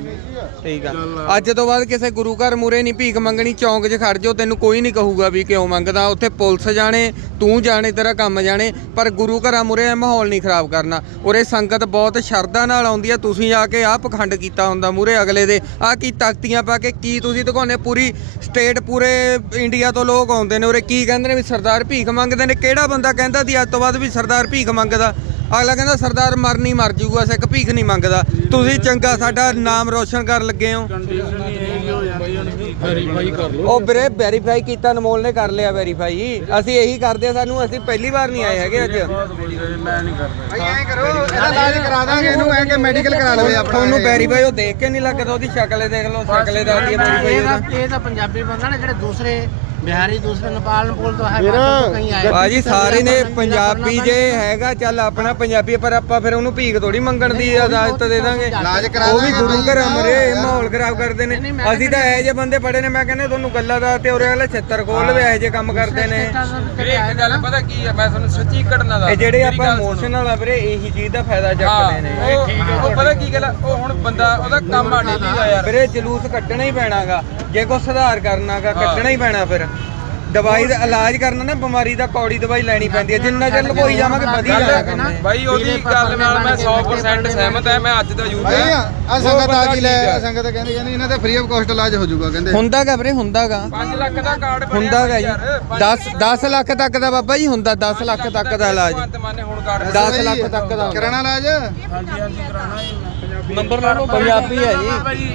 ਠੀਕ ਆ। ਅੱਜ ਤੋਂ ਬਾਅਦ ਕਿਸੇ ਗੁਰੂ ਘਰ ਮੂਰੇ ਨਹੀਂ ਭੀਖ ਮੰਗਣੀ, ਚੌਂਕ 'ਚ ਖੜ ਜਾਓ, ਤੈਨੂੰ ਕੋਈ ਨਹੀਂ ਕਹੂਗਾ ਵੀ ਕਿਉਂ ਮੰਗਦਾ। ਉੱਥੇ ਪੁਲਿਸ ਜਾਣੇ, ਤੂੰ ਜਾਣੇ, ਤੇਰਾ ਕੰਮ ਜਾਣੇ, ਪਰ ਗੁਰੂ ਘਰਾਂ ਮੂਰੇ ਮਾਹੌਲ ਨਹੀਂ ਖਰਾਬ ਕਰਨਾ। ਉਰੇ ਸੰਗਤ ਬਹੁਤ ਸ਼ਰਧਾ ਨਾਲ ਆਉਂਦੀ ਆ, ਤੁਸੀਂ ਆ ਕੇ ਆਹ ਪਖੰਡ ਕੀਤਾ ਹੁੰਦਾ ਮੂਰੇ ਅਗਲੇ ਦੇ। ਆ ਕੀ ਤਖਤੀਆਂ ਪਾ ਕੇ, ਕੀ ਤੁਸੀਂ ਦਿਖਾਉਂਦੇ ਪੂਰੀ ਸਟੇਟ, ਪੂਰੇ ਇੰਡੀਆ ਤੋਂ ਲੋਕ ਆਉਂਦੇ ਨੇ ਉਰੇ ਕੀ ਕਹਿੰਦੇ ਨੇ ਵੀ ਸਰਦਾਰ ਭੀਖ ਮੰਗਦੇ ਨੇ? ਕਿਹੜਾ ਬੰਦਾ ਕਹਿੰਦਾ ਦੀ ਅੱਜ ਤੋਂ ਬਾਅਦ ਵੀ ਸਰਦਾਰ ਭੀਖ ਮੰਗਦਾ? ਅਗਲਾ ਕਹਿੰਦਾ ਸਰਦਾਰ ਮਰਨੀ ਮਰ ਜੂਗਾ ਸਿੱਖ ਭੀਖ ਨਹੀਂ ਮੰਗਦਾ। ਤੁਸੀਂ ਚੰਗਾ ਸਾਡਾ ਨਾਮ ਰੋਸ਼ਨ ਕਰਨ ਲੱਗੇ ਹੋ। ਕੰਡੀਸ਼ਨ ਹੀ ਇਹੀ ਹੋ ਜਾਂਦੀ। ਹੁਣ ਕੀ ਵੈਰੀਫਾਈ ਕਰ ਉਹ ਵੀਰੇ ਵੈਰੀਫਾਈ ਕੀਤਾ ਅਨਮੋਲ ਨੇ ਕਰ ਲਿਆ ਵੈਰੀਫਾਈ ਅਸੀਂ ਇਹੀ ਕਰਦੇ ਆ ਸਾਨੂੰ ਅਸੀਂ ਪਹਿਲੀ ਵਾਰ ਨਹੀਂ ਆਏ ਹੈਗੇ ਅੱਜ। ਮੈਂ ਨਹੀਂ ਕਰਦਾ। ਭਾਈ ਐਂ ਕਰੋ ਇਹਦਾ ਇਲਾਜ ਕਰਾ ਦਾਂਗੇ ਇਹਨੂੰ ਕਹਿ ਕੇ ਮੈਡੀਕਲ ਕਰਾ ਲਵੇ ਆਪਣਾ ਤੁਹਾਨੂੰ ਵੈਰੀਫਾਈ ਉਹ ਦੇਖ ਕੇ ਨਹੀਂ ਲੱਗਦਾ ਉਹਦੀ ਸ਼ਕਲ ਦੇਖ ਲਓ ਸ਼ਕਲ ਹੀ ਦੱਸਦੀ ਹੈ ਵੈਰੀਫਾਈ ਉਹਦਾ ਇਹ ਤਾਂ ਪੰਜਾਬੀ ਬੰਦਾ ਨੇ ਜਿਹੜੇ ਦੂਸਰੇ ਬਿਹਾਰੀ ਦੂਸਰੇ ਨੇਪਾਲ ਨਪੋਲ ਤੋਂ ਹੈ ਵੀਰ, ਬਾਹਰ ਤੋਂ ਕहीं ਆਏ। ਬਾਜੀ ਸਾਰੇ ਨੇ ਪੰਜਾਬੀ ਜੇ ਹੈਗਾ ਚੱਲ ਆਪਣਾ ਪੰਜਾਬੀ ਪਰ ਆਪਾਂ ਫਿਰ ਉਹਨੂੰ ਭੀਖ ਥੋੜੀ ਮੰਗਣ ਦੀ ਇਜਾਜ਼ਤ ਦੇ ਦਾਂਗੇ। ਇਲਾਜ ਕਰਾ ਉਹ ਵੀ ਦਾਂਗੇ ਗੁਰੂ। ਘਰਾਂ ਮਰੇ ਮਾਹੌਲ ਖਰਾਬ ਕਰਦੇ ਨੇ। ਅਸੀਂ ਤਾਂ ਇਹੋ ਜਿਹੇ ਬੰਦੇ ਪੜੇ ਨੇ ਮੈਂ ਕਹਿੰਦਾ ਤੁਹਾਨੂੰ ਗੱਲਾਂ ਦਾ ਤੇ ਉਰੇ ਵਾਲੇ ਛੱਤਰ ਖੋਲ ਲਵੇ ਇਹੋ ਜਿਹੇ ਕੰਮ ਕਰਦੇ ਨੇ। ਇੱਕ ਗੱਲ ਪਤਾ ਕੀ ਹੈ ਮੈਂ ਤੁਹਾਨੂੰ ਸੱਚੀ ਘਟਨਾ ਇਹ ਜਿਹੜੇ ਆਪਾਂ ਇਮੋਸ਼ਨਲ ਆ ਵੀਰੇ ਇਹੀ ਚੀਜ਼ ਦਾ ਫਾਇਦਾ ਚੱਕਦੇ ਨੇ। ਉਹ ਪਤਾ ਕੀ ਗੱਲ ਉਹ ਹੁਣ ਬੰਦਾ ਉਹਦਾ ਕੰਮ ਆ ਡੇਲੀ ਦਾ ਯਾਰ। ਵੀਰੇ ਜਲੂਸ ਕੱਢਣਾ ਹੀ ਪੈਣਾਗਾ। ਜੇ ਕੋ ਸੁਧਾਰ ਕਰਨਾਗਾ ਕੱਢਣਾ ਹੀ ਪੈਣਾ ਫਿਰ। ਦਵਾਈ ਦਾ ਇਲਾਜ ਕਰਨਾ ਨਾ ਬਿਮਾਰੀ ਦਾ ਕੌੜੀ ਦਵਾਈ ਲੈਣੀ ਪੈਂਦੀ ਹੈ। ਜਿੰਨਾ ਚਿਰ ਲਕੋਈ ਜਾਵਾਂਗੇ ਵਧੀਆ ਇਹ। ਬਾਈ ਉਹਦੀ ਗੱਲ ਨਾਲ ਮੈਂ 100% ਸਹਿਮਤ ਹਾਂ ਮੈਂ ਅੱਜ ਦਾ ਯੂਥ ਹਾਂ। ਆ ਸੰਗਤ ਆ ਗਈ ਲੈ ਸੰਗਤ ਕਹਿੰਦੀ ਕਹਿੰਦੀ ਇਹਨਾਂ ਤੇ ਫ੍ਰੀ ਆਫ ਕਾਸਟ ਇਲਾਜ ਹੋ ਜਾਊਗਾ ਕਹਿੰਦੇ। ਹੁੰਦਾਗਾ ਵੀਰੇ ਹੁੰਦਾਗਾ। 5 ਲੱਖ ਦਾ ਕਾਰਡ ਹੁੰਦਾਗਾ ਜੀ। 10 10 ਲੱਖ ਤੱਕ ਦਾ ਬਾਬਾ ਜੀ ਹੁੰਦਾ 10 ਲੱਖ ਤੱਕ ਦਾ ਇਲਾਜ। ਭਗਵੰਤ ਮਾਨ ਨੇ ਹੁਣ ਕਾਰਡ 10 ਲੱਖ ਤੱਕ ਦਾ। ਕਰਾਣਾ ਇਲਾਜ? ਹਾਂਜੀ ਹਾਂਜੀ ਕਰਾਣਾ ਹੀ ਨੰਬਰ ਲਾ ਲਓ ਪੰਜਾਬੀ ਹੈ ਜੀ।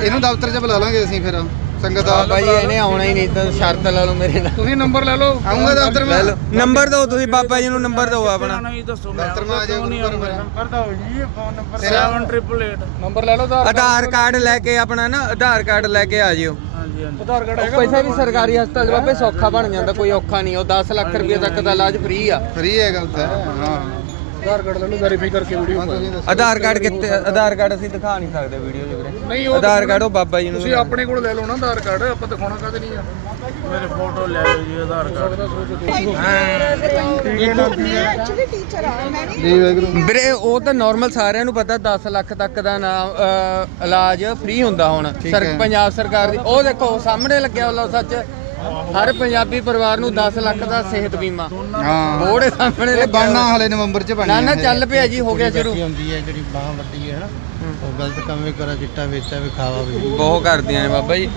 ਇਹਨੂੰ ਦਫ਼ਤਰ 'ਚ ਬੁਲਾ ਲਾਂਗੇ ਅਸੀਂ ਫਿਰ। ਸੰਗਤ ਬਾਬਾ ਜੀ ਇਹਨੇ ਆਉਣਾ ਹੀ ਨਹੀਂ ਤਾਂ ਸ਼ਰਤ ਲਾ ਲਓ ਮੇਰੇ ਨਾਲ। ਤੁਸੀਂ ਨੰਬਰ ਲੈ ਲਓ। ਆਉਂਗਾ ਦਫ਼ਤਰ ਲੈ ਮੈਂ। ਲਓ। ਨੰਬਰ ਦਿਓ ਤੁਸੀਂ ਬਾਬਾ ਜੀ ਨੂੰ ਨੰਬਰ ਦਿਓ ਆਪਣਾ। ਨਹੀਂ ਦੱਸੋ ਮੈਂ ਦਫ਼ਤਰ ਮੈਂ ਆ ਜਾਓ। ਨੰਬਰ ਦਿਓ ਜੀ ਫੋਨ ਨੰਬਰ ਤੇਰਾ- 7888 ਨੰਬਰ ਲੈ ਲਓ ਆਧਾਰ ਆਧਾਰ ਕਾਰਡ ਲੈ ਕੇ ਆਪਣਾ ਨਾ ਆਧਾਰ ਕਾਰਡ ਲੈ ਕੇ ਆ ਜਿਓ। ਹਾਂਜੀ ਹਾਂਜੀ। ਆਧਾਰ ਕਾਰਡ ਪੈਸਾ ਵੀ ਸਰਕਾਰੀ ਹਸਪਤਾਲ ਬਾਬੇ ਸੌਖਾ ਬਣ ਜਾਂਦਾ ਕੋਈ ਔਖਾ ਨਹੀਂ। ਉਹ 10 ਲੱਖ ਰੁਪਏ ਤੱਕ ਦਾ ਇਲਾਜ ਫ੍ਰੀ ਆ। ਫ੍ਰੀ ਹੈਗਾ ਉੱਥੇ ਹਾਂ। ਆਧਾਰ ਕਾਰਡ ਲੈ ਲਓ ਵੈਰੀਫਾਈ ਕਰਕੇ ਵੀਡੀਓ ਹਾਂ ਤੁਸੀਂ ਦੱਸੋ ਆਧਾਰ ਕਾਰਡ ਕਿੱਥੇ ਆਧਾਰ ਕਾਰਡ ਅਸੀਂ ਦਿਖਾ ਨਹੀਂ ਸਕਦੇ ਵੀਡੀਓ 'ਚ ਵੀਰੇ। ਨਹੀਂ ਉਹ ਆਧਾਰ ਕਾਰਡ ਉਹ ਬਾਬਾ ਜੀ ਨੂੰ ਤੁਸੀਂ ਆਪਣੇ ਕੋਲ ਲੈ ਲਓ ਨਾ ਆਧਾਰ ਕਾਰਡ ਆਪਾਂ ਦਿਖਾਉਣਾ ਕਦੇ ਨਹੀਂ ਆ? ਮੇਰੇ ਫੋਟੋ ਲੈ ਲਓ ਜੀ ਆਧਾਰ ਕਾਰਡ। ਐਕਚੁਅਲੀ ਟੀਚਰ ਆ ਮੈਂ ਵਾਹਿਗੁਰੂ। ਵੀਰੇ ਉਹ ਤਾਂ ਨਾਰਮਲ ਸਾਰਿਆਂ ਨੂੰ ਪਤਾ 10 ਲੱਖ ਤੱਕ ਦਾ ਨਾਮ ਇਲਾਜ ਫ੍ਰੀ ਹੁੰਦਾ ਹੁਣ। ਸਰ ਹੈ। ਪੰਜਾਬ ਸਰਕਾਰ ਦੀ ਉਹ ਦੇਖੋ ਸਾਹਮਣੇ ਲੱਗਿਆ ਹੋਲਾ ਸੱਚ। ਹਰ ਪੰਜਾਬੀ ਪਰਿਵਾਰ ਨੂੰ 10 ਲੱਖ ਦਾ ਸਿਹਤ ਬੀਮਾ। ਹਾਂ। ਬੋੜੇ ਸਾਹਮਣੇ ਇਹ ਬਣਨਾ। ਹਲੇ ਨਵੰਬਰ ਚ ਬਣਨਾ ਨਾ ਨਾ ਚੱਲ ਪਿਆ ਜੀ ਹੋ ਗਿਆ ਸ਼ੁਰੂ। ਹੁੰਦੀ ਹੈ ਜਿਹੜੀ ਬਾਹ ਵੱਡੀ ਹੈ ਨਾ ਉਹ ਗਲਤ ਕੰਮ ਵੀ ਕਰਾ ਚਿੱਟਾ ਵੇਚਾ ਵੀ ਖਾਵਾ ਵੀ। ਬਹੁਤ ਕਰਦੀਆਂ ਨੇ ਬਾਬਾ ਜੀ।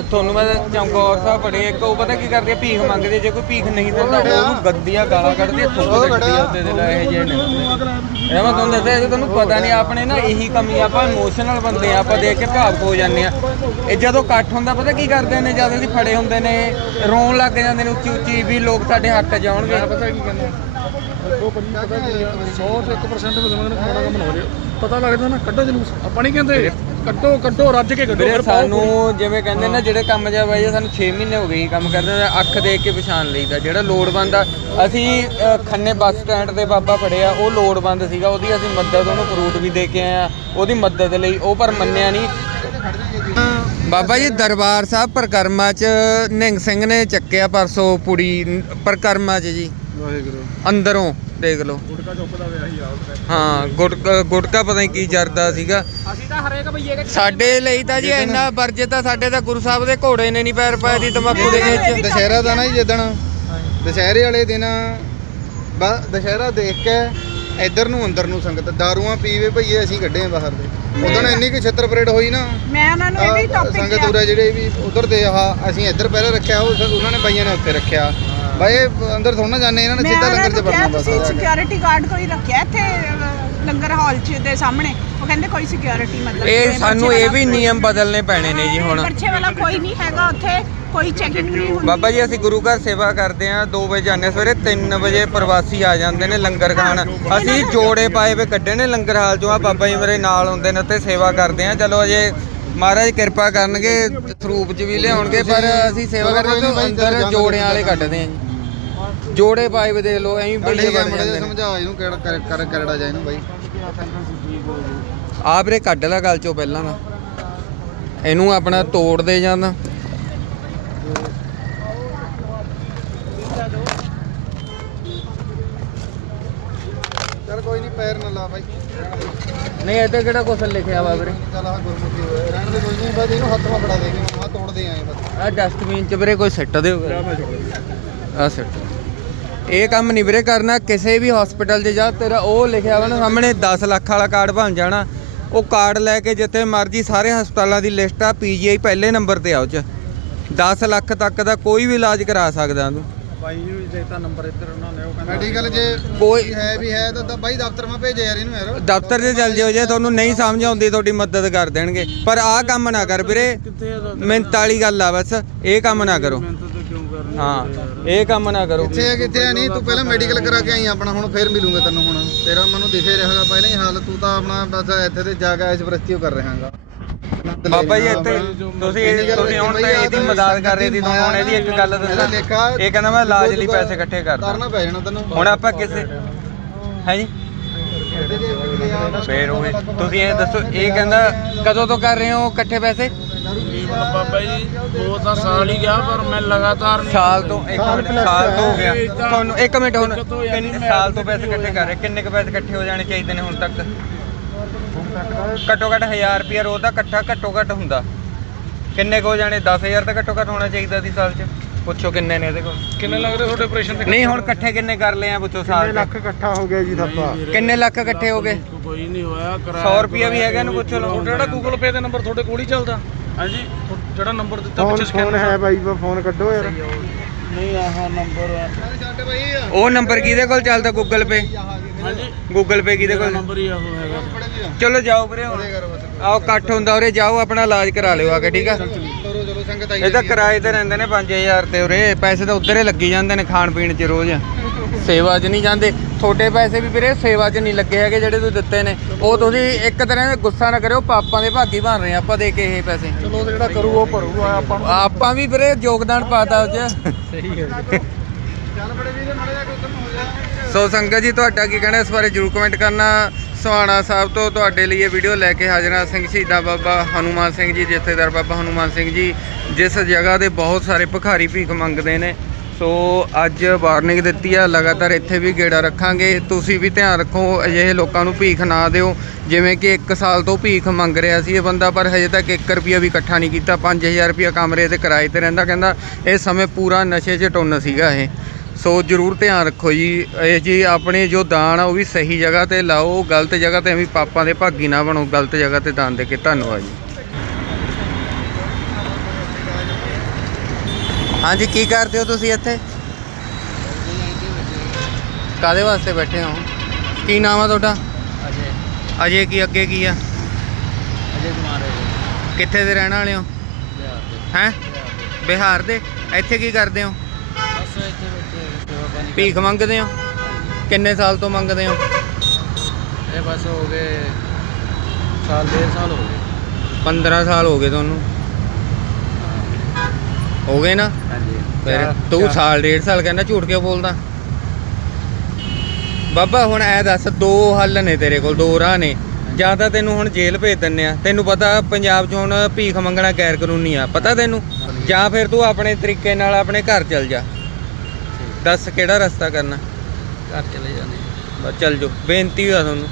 ਤੁਹਾਨੂੰ ਮੈਂ ਚਮਕੌਰ ਸਾਹਿਬ ਬੜੇ ਇੱਕ ਉਹ ਪਤਾ ਕੀ ਕਰਦੀ ਆ ਭੀਖ ਮੰਗਦੀ ਜੇ ਕੋਈ ਭੀਖ ਨਹੀਂ ਦਿੰਦਾ ਉਹਨੂੰ ਗੱਦੀਆਂ ਗਾਲਾਂ ਕੱਢਦੀ ਥੁੱਕ ਦਿੱਤੀ ਉਹਦੇ ਦੇ ਲੈ ਇਹ ਜਿਹੇ ਨੇ। ਇਹ ਮੈਂ ਤੁਹਾਨੂੰ ਦੱਸਿਆ ਜੇ ਤੁਹਾਨੂੰ ਪਤਾ ਨਹੀਂ ਆਪਣੇ ਨਾ ਇਹੀ ਕਮੀ ਆ, ਆਪਾਂ ਇਮੋਸ਼ਨਲ ਬੰਦੇ ਆ ਆਪਾਂ ਦੇਖ ਕੇ ਭਾਵੁਕ ਹੋ ਜਾਂਦੇ ਆ। ਇਹ ਜਦੋਂ ਇਕੱਠ ਹੁੰਦਾ ਪਤਾ ਕੀ ਕਰਦੇ ਨੇ ਜਦ ਅਸੀਂ ਫੜੇ ਹੁੰਦੇ ਨੇ ਰੋਣ ਲੱਗ ਜਾਂਦੇ ਨੇ ਉੱਚੀ ਉੱਚੀ ਵੀ ਲੋਕ ਸਾਡੇ ਹੱਕ ਜਾਉਣਗੇ ਪਤਾ ਕੀ ਕਹਿੰਦੇ ਉਹ ਪੰਜੀ ਪਤਾ ਕੀ 100 ਤੇ 1% ਵਿੱਚ ਮੈਨੂੰ ਖਾਣਾ ਕੰਮ ਹੋ ਰਿਹਾ ਪਤਾ ਲੱਗਦਾ ਨਾ ਕੱਢੋ ਜਲੂਸ ਆਪਾਂ ਨਹੀਂ ਕਹਿੰਦੇ। ਕੱਢੋ ਕੱਢੋ ਰੱਜ ਕੇ ਕੱਢੋ ਵੀਰੇ ਫਿਰ ਪਾਓ ਸਾਨੂੰ ਜਿਵੇਂ ਕਹਿੰਦੇ ਨਾ ਜਿਹੜੇ ਕੰਮ ਜਾ ਬਾਈ ਸਾਨੂੰ 6 ਮਹੀਨੇ ਹੋ ਗਏ ਹੀ ਕੰਮ ਕਰਦੇ ਨੇ ਅੱਖ ਦੇਖ ਕੇ ਪਛਾਣ ਲਈਦਾ। ਜਿਹੜਾ ਲੋੜਵੰਦ ਆ ਅਸੀਂ ਅ, ਖੰਨੇ ਬੱਸ ਸਟੈਂਡ ਤੇ ਬਾਬਾ ਫੜਿਆ ਉਹ ਲੋੜਵੰਦ ਸੀਗਾ ਉਹਦੀ ਅਸੀਂ ਮਦਦ ਉਹਨੂੰ ਫਰੂਟ ਵੀ ਦੇ ਕੇ ਆਏ ਆ ਉਹਦੀ ਮਦਦ ਲਈ ਉਹ ਪਰ ਮੰਨਿਆ ਨਹੀਂ। ਬਾਬਾ ਜੀ ਦਰਬਾਰ ਸਾਹਿਬ ਪ੍ਰਕਰਮਾ ਚ ਨਿੰਗ ਸਿੰਘ ਨੇ ਚੱਕਿਆ ਪਰਸੋਂ ਪੁੜੀ ਪ੍ਰਕਰਮਾ ਚ ਜੀ। ਵਾਹਿਗੁਰੂ। ਅੰਦਰੋਂ। ਦੇਖ ਲਓ। ਹਾਂ ਗੁਟਕਾ ਗੁਟਕਾ ਪਤਾ ਨਹੀਂ ਕੀ ਜਰਦਾ ਸੀਗਾ। ਅਸੀਂ ਤਾਂ ਹਰੇਕ ਭਈਏ ਸਾਡੇ ਲਈ ਤਾਂ ਜੀ ਇੰਨਾ ਵਰਜੇ ਤਾਂ ਸਾਡੇ ਤਾਂ ਗੁਰੂ ਸਾਹਿਬ ਦੇ ਘੋੜੇ ਨੇ ਨਹੀਂ ਪੈਰ ਦੀ ਤਮਾਕੂ ਦੇ ਵਿੱਚ। ਦੁਸ਼ਹਿਰਾ ਦਾ ਨਾ ਜੀ ਜਿੱਦਣ। ਦੁਸ਼ਹਿਰੇ ਵਾਲੇ ਦਿਨ ਬਸ ਦੁਸ਼ਹਿਰਾ ਦੇਖ ਕੇ ਇੱਧਰ ਨੂੰ ਅੰਦਰ ਨੂੰ ਸੰਗਤ ਦਾਰੂਆਂ ਪੀਵੇ ਭਈਏ ਅਸੀਂ ਕੱਢੇ ਆ ਬਾਹਰ ਦੇ। ਉਦੋਂ ਇੰਨੀ ਕਿ ਛੱਤਰ ਪਰੇਡ ਹੋਈ ਨਾ ਮੈਂ ਉਹਨਾਂ ਨੂੰ ਇਹ ਵੀ ਟੌਪਿਕ ਸੰਗਤ ਉਰੇ ਜਿਹੜੇ ਵੀ ਉਧਰ ਦੇ ਆਹ ਅਸੀਂ ਇੱਧਰ ਪਹਿਲਾਂ ਰੱਖਿਆ ਉਹ ਸ- ਉਹਨਾਂ ਨੇ ਬਾਈਆਂ ਨੇ ਉੱਥੇ ਰੱਖਿਆ। ਬਾਈ ਇਹ ਅੰਦਰ ਥੋੜਾ ਨਾ ਜਾਣੇ ਇਹਨਾਂ ਨੇ ਸਿੱਧਾ ਲੰਗਰ 'ਚ ਵੜਨਾ ਬਸ। ਤੁਸੀਂ ਸਿਕਿਉਰਿਟੀ ਗਾਰਡ ਕੋਈ ਰੱਖਿਆ ਇੱਥੇ ਅਹ, ਲੰਗਰ ਹਾਲ 'ਚ ਦੇ ਸਾਹਮਣੇ? ਉਹ ਕਹਿੰਦੇ ਕੋਈ ਸਿਕਿਉਰਿਟੀ ਮਤਲਬ ਇਹ ਸਾਨੂੰ ਇਹ ਵੀ ਨਿਯਮ ਬਦਲਨੇ ਪੈਣੇ ਨੇ ਜੀ ਹੁਣ। ਬੱਚੇ ਵਾਲਾ ਕੋਈ ਨਹੀਂ ਹੈਗਾ ਉੱਥੇ ਕੋਈ ਚੈਕਿੰਗ ਨਹੀਂ ਹੁੰਦੀ। ਬਾਬਾ ਜੀ ਅਸੀਂ ਗੁਰੂ ਘਰ ਸੇਵਾ ਕਰਦੇ ਆਂ 2 ਵਜੇ ਜਾਂਦੇ ਹਾਂ ਸਵੇਰੇ 3 ਵਜੇ ਪ੍ਰਵਾਸੀ ਆ ਜਾਂਦੇ ਨੇ ਲੰਗਰ ਖਾਣ। ਅਸੀਂ ਜੋੜੇ ਪਾਏ ਵੇ ਕੱਢੇ ਨੇ ਲੰਗਰ ਹਾਲ ਚੋਂ ਆ ਬਾਬਾ ਜੀ ਮੇਰੇ ਨਾਲ ਹੁੰਦੇ ਨੇ ਉੱਥੇ ਸੇਵਾ ਕਰਦੇ ਆਂ ਚਲੋ ਅਜੇ ਮਹਾਰਾਜ ਕਿਰਪਾ ਕਰਨਗੇ ਸਰੂਪ ਚ ਵੀ ਲਿਆਉਣਗੇ ਪਰ ਅਸੀਂ ਸੇਵਾ ਕਰਦੇ ਹਾਂ ਅੰਦਰ ਜੋੜਿਆਂ ਵਾਲੇ ਕੱਢਦੇ ਆਂ ਜੀ। ਜੋੜੇ ਵੇ ਦੇਖ ਲਓ ਐਂ ਬਈਏ ਠੀਕ ਹੈ ਬਣ ਜਾਂਦੇ ਨੇ। ਸਮਝਾ ਇਹਨੂੰ ਕਿਹੜਾ ਕਰ ਕਰ ਕਰੜਾ ਜਾ ਇਹਨੂੰ ਬਾਈ। ਆ ਵੀਰੇ ਕੱਢ ਲੈ ਗੱਲ ਚੋਂ ਪਹਿਲਾਂ ਦਾ ਇਹਨੂੰ ਆਪਣਾ ਤੋੜ ਦੇ ਜਾਂਦਾ ਚੱਲ ਕੋਈ ਨਹੀਂ ਪੈਰ ਨਾ ਲਾ ਬਾਈ। ਨਹੀਂ ਇੱਥੇ ਕਿਹੜਾ ਕੁਛ ਲਿਖਿਆ ਵਾ ਵੀਰੇ? ਚੱਲ ਆ ਗੁਰਮੁਖੀ ਹੋਇਆ। ਰਹਿਣ ਦੇ ਕੋਈ ਨਹੀਂ ਬਸ ਇਹਨੂੰ ਹੱਥ ਮਾ ਫੜਾ ਦੇਗੇ ਆ ਤੋੜਦੇ ਆਏ ਬਸ। ਆ ਡਸਟਬਿਨ ਚ ਵੀਰੇ ਕੋਈ ਸਿੱਟ ਦਿਓ। ਆ ਸਿੱਟ। ਇਹ ਕੰਮ ਨਹੀਂ ਵੀਰੇ ਕਰਨਾ ਕਿਸੇ ਵੀ ਹਸਪੀਟਲ 'ਚ ਜਾ ਤੇਰਾ ਉਹ ਲਿਖਿਆ ਵਾ ਨਾ ਸਾਹਮਣੇ 10 ਲੱਖ ਵਾਲਾ ਕਾਰਡ ਬਣ ਜਾਣਾ। ਉਹ ਕਾਰਡ ਲੈ ਕੇ ਜਿੱਥੇ ਮਰਜ਼ੀ ਸਾਰੇ ਹਸਪਤਾਲਾਂ ਦੀ ਲਿਸਟ ਆ ਪੀਜੀਆਈ ਪਹਿਲੇ ਨੰਬਰ ਤੇ ਆ ਉਹ 'ਚ। 10 ਲੱਖ ਤੱਕ ਦਾ ਕੋਈ ਵੀ ਇਲਾਜ ਕਰਾ ਸਕਦਾ ਤੂੰ ਬਾਈ ਨੂੰ ਵੀ ਦੇਤਾ ਨੰਬਰ ਇੱਧਰ ਉਹਨਾਂ ਨੇ ਉਹ ਕਹਿੰਦਾ ਮੈਡੀਕਲ ਜੇ ਕੋਈ ਹੈ ਵੀ ਹੈ ਤਾਂ ਤਾਂ ਬਾਈ ਦਫ਼ਤਰ ਮਾ ਭੇਜੇ ਯਾਰ ਇਹਨੂੰ ਯਾਰ। ਦਫ਼ਤਰ 'ਚ ਚੱਲ ਜਿਓ ਜੇ ਤੁਹਾਨੂੰ ਨਹੀਂ ਸਮਝ ਆਉਂਦੀ ਤੁਹਾਡੀ ਮਦਦ ਕਰ ਦੇਣਗੇ। ਪਰ ਆਹ ਕੰਮ ਨਾ ਕਰ ਵੀਰੇ। ਮਿਹਨਤ ਵਾਲੀ ਗੱਲ ਆ ਬਸ। ਇਹ ਕੰਮ ਨਾ ਕਰੋ। ਮਿਹਨਤ ਤਾਂ ਕਿਉਂ ਕਰਨੀ ਹਾਂ ਇਹ ਕੰਮ ਨਾ ਕਰੋ। ਕਿੱਥੇ ਆ ਕਿੱਥੇ ਆ? ਨਹੀਂ ਤੂੰ ਪਹਿਲਾਂ ਮੈਡੀਕਲ ਕਰਾ ਕੇ ਆਈ ਆਪਣਾ ਹੁਣ ਫੇਰ ਮਿਲੂੰਗਾ ਤੈਨੂੰ ਹੁਣ। ਤੇਰਾ ਮੈਨੂੰ ਦਿਖੇ ਰਿਹਾਗਾ ਪਹਿਲਾਂ ਹੀ ਹਾਲ ਤੂੰ ਤਾਂ ਆਪਣਾ ਬਸ ਇੱਥੇ ਤੇ ਜਾ ਕੇ ਐਸਪ੍ਰੈਸਤੀ ਕਰ ਰਿਹਾਗਾ। ਬਾਬਾ ਜੀ ਇੱਥੇ ਤੁਸੀਂ ਇਹ- ਤੁਸੀਂ ਹੁਣ ਤਾਂ ਇਹਦੀ ਮਦਦ ਕਰ ਰਹੇ ਸੀ ਤੁਹਾਨੂੰ ਹੁਣ ਇਹਦੀ ਇੱਕ ਗੱਲ ਇਹਦਾ ਲੇਖਾ ਦੱਸਾਂ ਇਹ ਕਹਿੰਦਾ ਮੈਂ ਇਲਾਜ ਲਈ ਪੈਸੇ ਇਕੱਠੇ ਕਰਦਾ। ਕਰਨਾ ਪੈ ਜਾਣਾ ਤੈਨੂੰ। ਹੁਣ ਆਪਾਂ ਕਿਸੇ ਹੈ ਜੀ? ਫੇਰ ਉਹ। ਤੁਸੀਂ ਇਹ ਦੱਸੋ ਇਹ ਕਹਿੰਦਾ ਕਦੋਂ ਤੋਂ ਕਰ ਰਹੇ ਹੋ ਇਕੱਠੇ ਪੈਸੇ? ਬਾਬਾ ਜੀ ਉਹ ਤਾਂ ਸਾਲ ਹੀ ਗਿਆ ਪਰ ਮੈਂ ਲਗਾਤਾਰ ਸਾਲ ਤੋਂ ਇੱਕ ਮਿੰਟ ਸਾਲ ਤੋਂ ਹੋ ਗਿਆ। ਤੁਹਾਨੂੰ ਇੱਕ ਮਿੰਟ ਹੁਣ ਸਾਲ ਤੋਂ ਪੈਸੇ ਇਕੱਠੇ ਕਰ ਰਹੇ? ਕਿੰਨੇ ਕੁ ਪੈਸੇ ਇਕੱਠੇ ਹੋ ਜਾਣੇ ਚਾਹੀਦੇ ਨੇ ਹੁਣ ਤੱਕ? ਘੱਟੋ ਘੱਟ 1000 ਰੁਪਿਆ ਰੋਜ਼ ਦਾ ਇਕੱਠਾ ਘੱਟੋ ਘੱਟ ਹੁੰਦਾ। ਕਿੰਨੇ ਕੁ ਜਾਣੇ? 10000 ਤਾਂ ਘੱਟੋ ਘੱਟ ਹੋਣਾ ਚਾਹੀਦਾ ਸੀ ਸਾਲ 'ਚ। ਪੁੱਛੋ ਕਿੰਨੇ ਨੇ ਇਹਦੇ ਕੋਲ। ਕਿੰਨੇ ਲੱਗ ਰਹੇ ਤੁਹਾਡੇ ਆਪਰੇਸ਼ਨ ਤੇ? ਨਹੀਂ ਹੁਣ ਇਕੱਠੇ ਕਿੰਨੇ ਕਰ ਲਏ ਆ ਪੁੱਛੋ ਸਾਲ 'ਚ। ਇਕੱਠਾ ਹੋ ਗਿਆ ਜੀ ਥੱਪਾ ਕਿੰਨੇ ਲੱਖ ਇਕੱਠੇ ਹੋ ਗਏ? ਕੋਈ ਨਹੀਂ ਹੋਇਆ ਕਿਰਾਇਆ 100 ਰੁਪਿਆ ਵੀ ਹੈਗਾ ਇਹਨੂੰ ਪੁੱਛੋ ਲਓ। ਜਿਹੜਾ ਗੂਗਲ ਪੇ ਦਾ ਨੰਬਰ ਤੁਹਾਡੇ ਕੋਲ ਹੀ ਚੱਲਦਾ। ਹਾਂਜੀ। ਜਿਹੜਾ ਨੰਬਰ ਦਿੱਤਾ ਪਿੱਛੇ ਸਕੈਨ ਹੈ ਬਾਈ ਫੋਨ ਕੱਢੋ ਯਾਰ। ਨਹੀਂ ਆਹ ਨੰਬਰ ਉਹ ਨੰਬਰ ਕਿਹਦੇ ਕੋਲ ਚੱਲਦਾ ਗੂਗਲ ਪੇ ਹਾਂਜੀ। ਗੂਗਲ ਪੇ ਕਿਹਦੇ ਕੋਲ? ਨੰਬਰ ਹੀ ਆਹੋ ਹੈਗਾ। ਚਲੋ ਜਾਓ ਵੀਰੇ ਹੁਣ। ਆਓ ਇਕੱਠ ਹੁੰਦਾ ਉਰੇ ਜਾਓ ਆਪਣਾ ਇਲਾਜ ਕਰਾ ਲਿਓ ਆ ਕੇ ਠੀਕ ਆ? ਚਲੋ ਚਲੋ ਸੰਗਤ ਆਈ ਇਹ ਤਾਂ। ਕਿਰਾਏ ਤੇ ਰਹਿੰਦੇ ਨੇ 5000 ਤੇ ਉਰੇ ਪੈਸੇ ਤਾਂ ਉੱਧਰ ਲੱਗੀ ਜਾਂਦੇ ਨੇ ਖਾਣ ਪੀਣ 'ਚ ਰੋਜ਼। ਸੇਵਾ 'ਚ ਨਹੀਂ ਜਾਂਦੇ। ਤੁਹਾਡੇ ਪੈਸੇ ਵੀ ਵੀਰੇ ਸੇਵਾ 'ਚ ਨਹੀਂ ਲੱਗੇ ਹੈਗੇ ਜਿਹੜੇ ਤੁਸੀਂ ਦਿੱਤੇ ਨੇ। ਉਹ ਤੁਸੀਂ ਇੱਕ ਤਰ੍ਹਾਂ ਦਾ ਗੁੱਸਾ ਨਾ ਕਰਿਓ ਪਾਪਾਂ ਦੇ ਭਾਗੀ ਬਣ ਰਹੇ ਆਪਾਂ ਦੇ ਕੇ ਇਹ ਪੈਸੇ। ਚਲੋ ਜਿਹੜਾ ਕਰੂ ਉਹ ਭਰੂਗਾ ਆਪਾਂ ਨੂੰ। ਆਪਾਂ ਵੀ ਵੀਰੇ ਯੋਗਦਾਨ ਪਾਤਾ ਉਹ 'ਚ। ਸਹੀ ਹੈ। ਚੱਲ ਬੜੇ ਵੀਰੇ ਮਾੜਾ ਜਿਹਾ ਉਧਰ ਨੂੰ ਹੋ ਜਾ। ਸੋ ਸੰਗਤ ਜੀ ਤੁਹਾਡਾ ਕੀ ਕਹਿਣਾ ਇਸ ਬਾਰੇ ਜਰੂਰ ਕਮੈਂਟ ਕਰਨਾ। ਸੋਹਾਣਾ ਸਾਹਿਬ ਤੋਂ ਤੁਹਾਡੇ ਲਈ ਇਹ ਵੀਡੀਓ ਲੈ ਕੇ ਹਾਜ਼ਰ ਹਾਂ। ਸਿੰਘ ਸ਼ਹੀਦਾਂ ਬਾਬਾ ਹਨੂਮਾਨ ਸਿੰਘ ਜੀ, ਜਥੇਦਾਰ ਬਾਬਾ ਹਨੂਮਾਨ ਸਿੰਘ ਜੀ, ਜਿਸ ਜਗ੍ਹਾ ਤੇ ਬਹੁਤ ਸਾਰੇ ਭਿਖਾਰੀ ਭੀਖ ਮੰਗਦੇ ਨੇ। ਸੋ ਅੱਜ ਵਾਰਨਿੰਗ ਦਿੱਤੀ ਆ, ਲਗਾਤਾਰ ਇੱਥੇ ਵੀ ਗੇੜਾ ਰੱਖਾਂਗੇ। ਤੁਸੀਂ ਵੀ ਧਿਆਨ ਰੱਖੋ, ਅਜਿਹੇ ਲੋਕਾਂ ਨੂੰ ਭੀਖ ਨਾ ਦਿਓ। ਜਿਵੇਂ ਕਿ 1 ਸਾਲ ਤੋਂ ਭੀਖ ਮੰਗ ਰਿਹਾ ਸੀ ਇਹ ਬੰਦਾ, ਪਰ ਹਜੇ ਤੱਕ 1 ਰੁਪਿਆ ਵੀ ਇਕੱਠਾ ਨਹੀਂ ਕੀਤਾ। 5000 ਰੁਪਿਆ ਕਮਰੇ ਤੇ ਕਿਰਾਏ ਤੇ ਰਹਿੰਦਾ, ਕਹਿੰਦਾ ਇਹ ਸਮੇਂ ਪੂਰਾ ਨਸ਼ੇ 'ਚ ਟੁੰਨ ਸੀਗਾ ਇਹ। ਸੋ ਜਰੂਰ ਧਿਆਨ ਰੱਖੋ ਜੀ। ਇਹ ਜੀ ਆਪਣੇ ਜੋ ਦਾਨ ਆ ਉਹ ਵੀ ਸਹੀ ਜਗ੍ਹਾ ਤੇ ਲਾਓ ਗਲਤ ਜਗ੍ਹਾ ਤੇ ਐਵੇਂ ਪਾਪਾਂ ਦੇ ਭਾਗੀ ਨਾ ਬਣੋ ਗਲਤ ਜਗ੍ਹਾ ਤੇ ਦਾਨ ਦੇ ਕੇ ਧੰਨਵਾਦ ਜੀ। ਹਾਂਜੀ ਕੀ ਕਰਦੇ ਹੋ ਤੁਸੀਂ ਇੱਥੇ? ਕਾਦੇ ਵਾਸਤੇ ਬੈਠੇ ਹੋ? ਕੀ ਨਾਮ ਆ ਤੁਹਾਡਾ? ਅਜੇ। ਅਜੇ ਕੀ ਅੱਗੇ ਕੀ ਆ? ਅਜੇ ਕੁਮਾਰ ਹੈ ਕਿੱਥੇ ਦੇ ਰਹਿਣ ਵਾਲੇ ਹੋ? ਬਿਹਾਰ ਦੇ। ਹੈ? ਬਿਹਾਰ ਦੇ? ਇੱਥੇ ਕੀ ਕਰਦੇ ਹੋ? ਬਸ ਇੱਥੇ ਭੀਖ ਮੰਗਦੇ ਹੋ? ਕਿੰਨੇ ਸਾਲ ਤੋਂ ਮੰਗਦੇ ਹੋ? ਇਹ ਬਸ ਹੋ ਗਏ ਸਾਲ ਡੇਢ ਸਾਲ ਹੋ ਗਏ। 15 ਸਾਲ ਹੋ ਗਏ ਤੁਹਾਨੂੰ? ਹੋ ਗਏ ਨਾ? ਹਾਂਜੀ। ਫਿਰ ਤੂੰ ਸਾਲ ਡੇਢ ਸਾਲ ਕਹਿੰਦਾ ਝੂਠ ਕਿਉਂ ਬੋਲਦਾ? ਬਾਬਾ ਹੁਣ ਐ ਦੱਸ ਦੋ ਹੱਲ ਨੇ ਤੇਰੇ ਕੋਲ ਦੋ ਰਾਹ ਨੇ। ਜਾਂ ਤਾਂ ਤੈਨੂੰ ਹੁਣ ਜੇਲ੍ਹ ਭੇਜ ਦਿੰਨੇ ਆ। ਤੈਨੂੰ ਪਤਾ ਪੰਜਾਬ 'ਚ ਹੁਣ ਭੀਖ ਮੰਗਣਾ ਗੈਰ ਕਾਨੂੰਨੀ ਆ। ਪਤਾ ਤੈਨੂੰ? ਜਾਂ ਫਿਰ ਤੂੰ ਆਪਣੇ ਤਰੀਕੇ ਨਾਲ ਆਪਣੇ ਘਰ ਚੱਲ ਜਾ। ਦੱਸ ਕਿਹੜਾ ਰਸਤਾ ਕਰਨਾ? ਘਰ ਚਲੇ ਜਾਂਦੇ ਬਸ ਚੱਲ ਜੋ ਬੇਨਤੀ ਆ ਤੁਹਾਨੂੰ।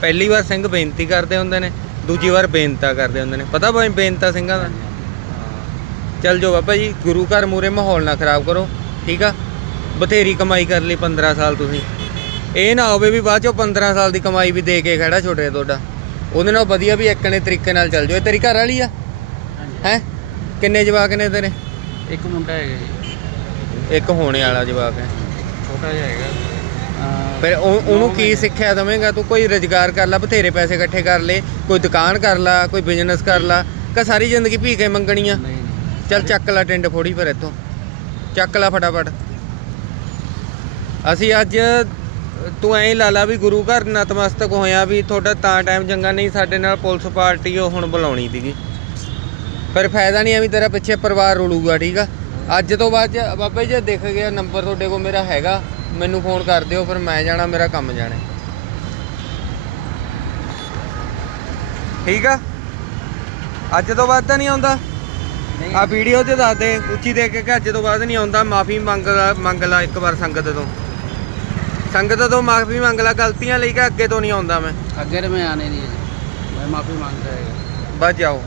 ਪਹਿਲੀ ਵਾਰ ਸਿੰਘ ਬੇਨਤੀ ਕਰਦੇ ਹੁੰਦੇ ਨੇ ਦੂਜੀ ਵਾਰ ਬੇਨਤਾ ਕਰਦੇ ਹੁੰਦੇ ਨੇ। ਪਤਾ ਬਾਈ ਬੇਨਤਾ ਸਿੰਘਾਂ ਦਾ? ਚੱਲ ਜੋ ਬਾਬਾ ਜੀ ਗੁਰੂ ਘਰ ਮੂਰੇ ਮਾਹੌਲ ਨਾ ਖਰਾਬ ਕਰੋ ਠੀਕ ਆ? ਬਥੇਰੀ ਕਮਾਈ ਕਰ ਲਈ 15 ਸਾਲ ਤੁਸੀਂ। ਇਹ ਨਾ ਹੋਵੇ ਵੀ ਬਾਅਦ ਚੋਂ 15 ਸਾਲ ਦੀ ਕਮਾਈ ਵੀ ਦੇ ਕੇ ਖੜਾ ਛੋਟੇ ਤੁਹਾਡਾ। ਉਹਦੇ ਨਾਲ ਵਧੀਆ ਵੀ ਇੱਕ ਨੇ ਤਰੀਕੇ ਨਾਲ ਚੱਲ ਜਾਓ। ਇਹ ਤੇਰੀ ਘਰ ਵਾਲੀ ਆ ਹੈ? ਕਿੰਨੇ ਜਵਾਕ ਨੇ ਤੇਰੇ? ਇੱਕ ਮੁੰਡਾ ਹੈਗਾ ਜੀ। ਇੱਕ ਹੋਣੇ ਵਾਲਾ ਜਵਾਕ ਹੈ। ਛੋਟਾ ਜਿਹਾ ਹੈਗਾ। ਅਹ ਫਿਰ ਉਹ- ਉਹਨੂੰ ਕੀ ਸਿੱਖਿਆ ਦਵੇਂਗਾ? ਤੂੰ ਕੋਈ ਰੁਜ਼ਗਾਰ ਕਰ ਲੈ ਬਥੇਰੇ ਪੈਸੇ ਇਕੱਠੇ ਕਰ ਲੈ ਕੋਈ ਦੁਕਾਨ ਕਰ ਲੈ ਕੋਈ ਬਿਜ਼ਨਸ ਕਰ ਲੈ ਕਿ ਸਾਰੀ ਜ਼ਿੰਦਗੀ ਭੀਖੇ ਮੰਗਣੀਆਂ। ਨਹੀਂ ਨਹੀਂ। ਚੱਲ ਚੱਕ ਲੈ ਟਿੰਡ ਫੋੜੀ ਫਿਰ ਇੱਥੋਂ। ਚੱਕ ਲੈ ਫਟਾਫਟ। ਅਸੀਂ ਅੱਜ ਤੂੰ ਐਂ ਲਾ ਲਾ ਵੀ ਗੁਰੂ ਘਰ ਨਤਮਸਤਕ ਹੋਇਆ ਵੀ ਤੁਹਾਡਾ ਤਾਂ ਟਾਈਮ ਚੰਗਾ ਨਹੀਂ ਸਾਡੇ ਨਾਲ ਪੁਲਿਸ ਪਾਰਟੀ ਉਹ ਹੁਣ ਬੁਲਾਉਣੀ ਸੀਗੀ। ਪਰ ਫਾਇਦਾ ਨਹੀਂ ਐਵੇਂ ਤੇਰਾ ਪਿੱਛੇ ਪਰਿਵਾਰ ਰੁਲੂਗਾ ਠੀਕ ਆ? ਅੱਜ ਤੋਂ ਬਾਅਦ 'ਚ ਬਾਬਾ ਜੀ ਜੇ ਦਿਖ ਗਿਆ ਨੰਬਰ ਤੁਹਾਡੇ ਕੋਲ ਮੇਰਾ ਹੈਗਾ ਮੈਨੂੰ ਫੋਨ ਕਰ ਦਿਓ ਫਿਰ ਮੈਂ ਜਾਣਾ ਮੇਰਾ ਕੰਮ ਜਾਣਾ। ਠੀਕ ਆ? ਅੱਜ ਤੋਂ ਬਾਅਦ ਤਾਂ ਨਹੀਂ ਆਉਂਦਾ? ਆ ਵੀਡੀਓ ਤੇ ਦੱਸ ਦੇ ਉੱਚੀ ਦੇ ਕੇ ਕਿ ਅੱਜ ਤੋਂ ਬਾਅਦ ਨਹੀਂ ਆਉਂਦਾ ਮਾਫੀ ਮੰਗ ਲਾ- ਮੰਗ ਲਾ ਇੱਕ ਵਾਰ ਸੰਗਤ ਤੋਂ। ਸੰਗਤ ਤੋਂ ਮਾਫੀ ਮੰਗ ਲਾ ਗਲਤੀਆਂ ਲਈ ਕਿ ਅੱਗੇ ਤੋਂ ਨਹੀਂ ਆਉਂਦਾ ਮੈਂ? ਅੱਗੇ ਤੇ ਮੈਂ ਆਣੇ ਨਹੀਂ ਹੈ ਜੀ ਮੈਂ ਮਾਫੀ ਮੰਗਦਾ ਹੈਗਾ। ਬਸ ਜਾਓ।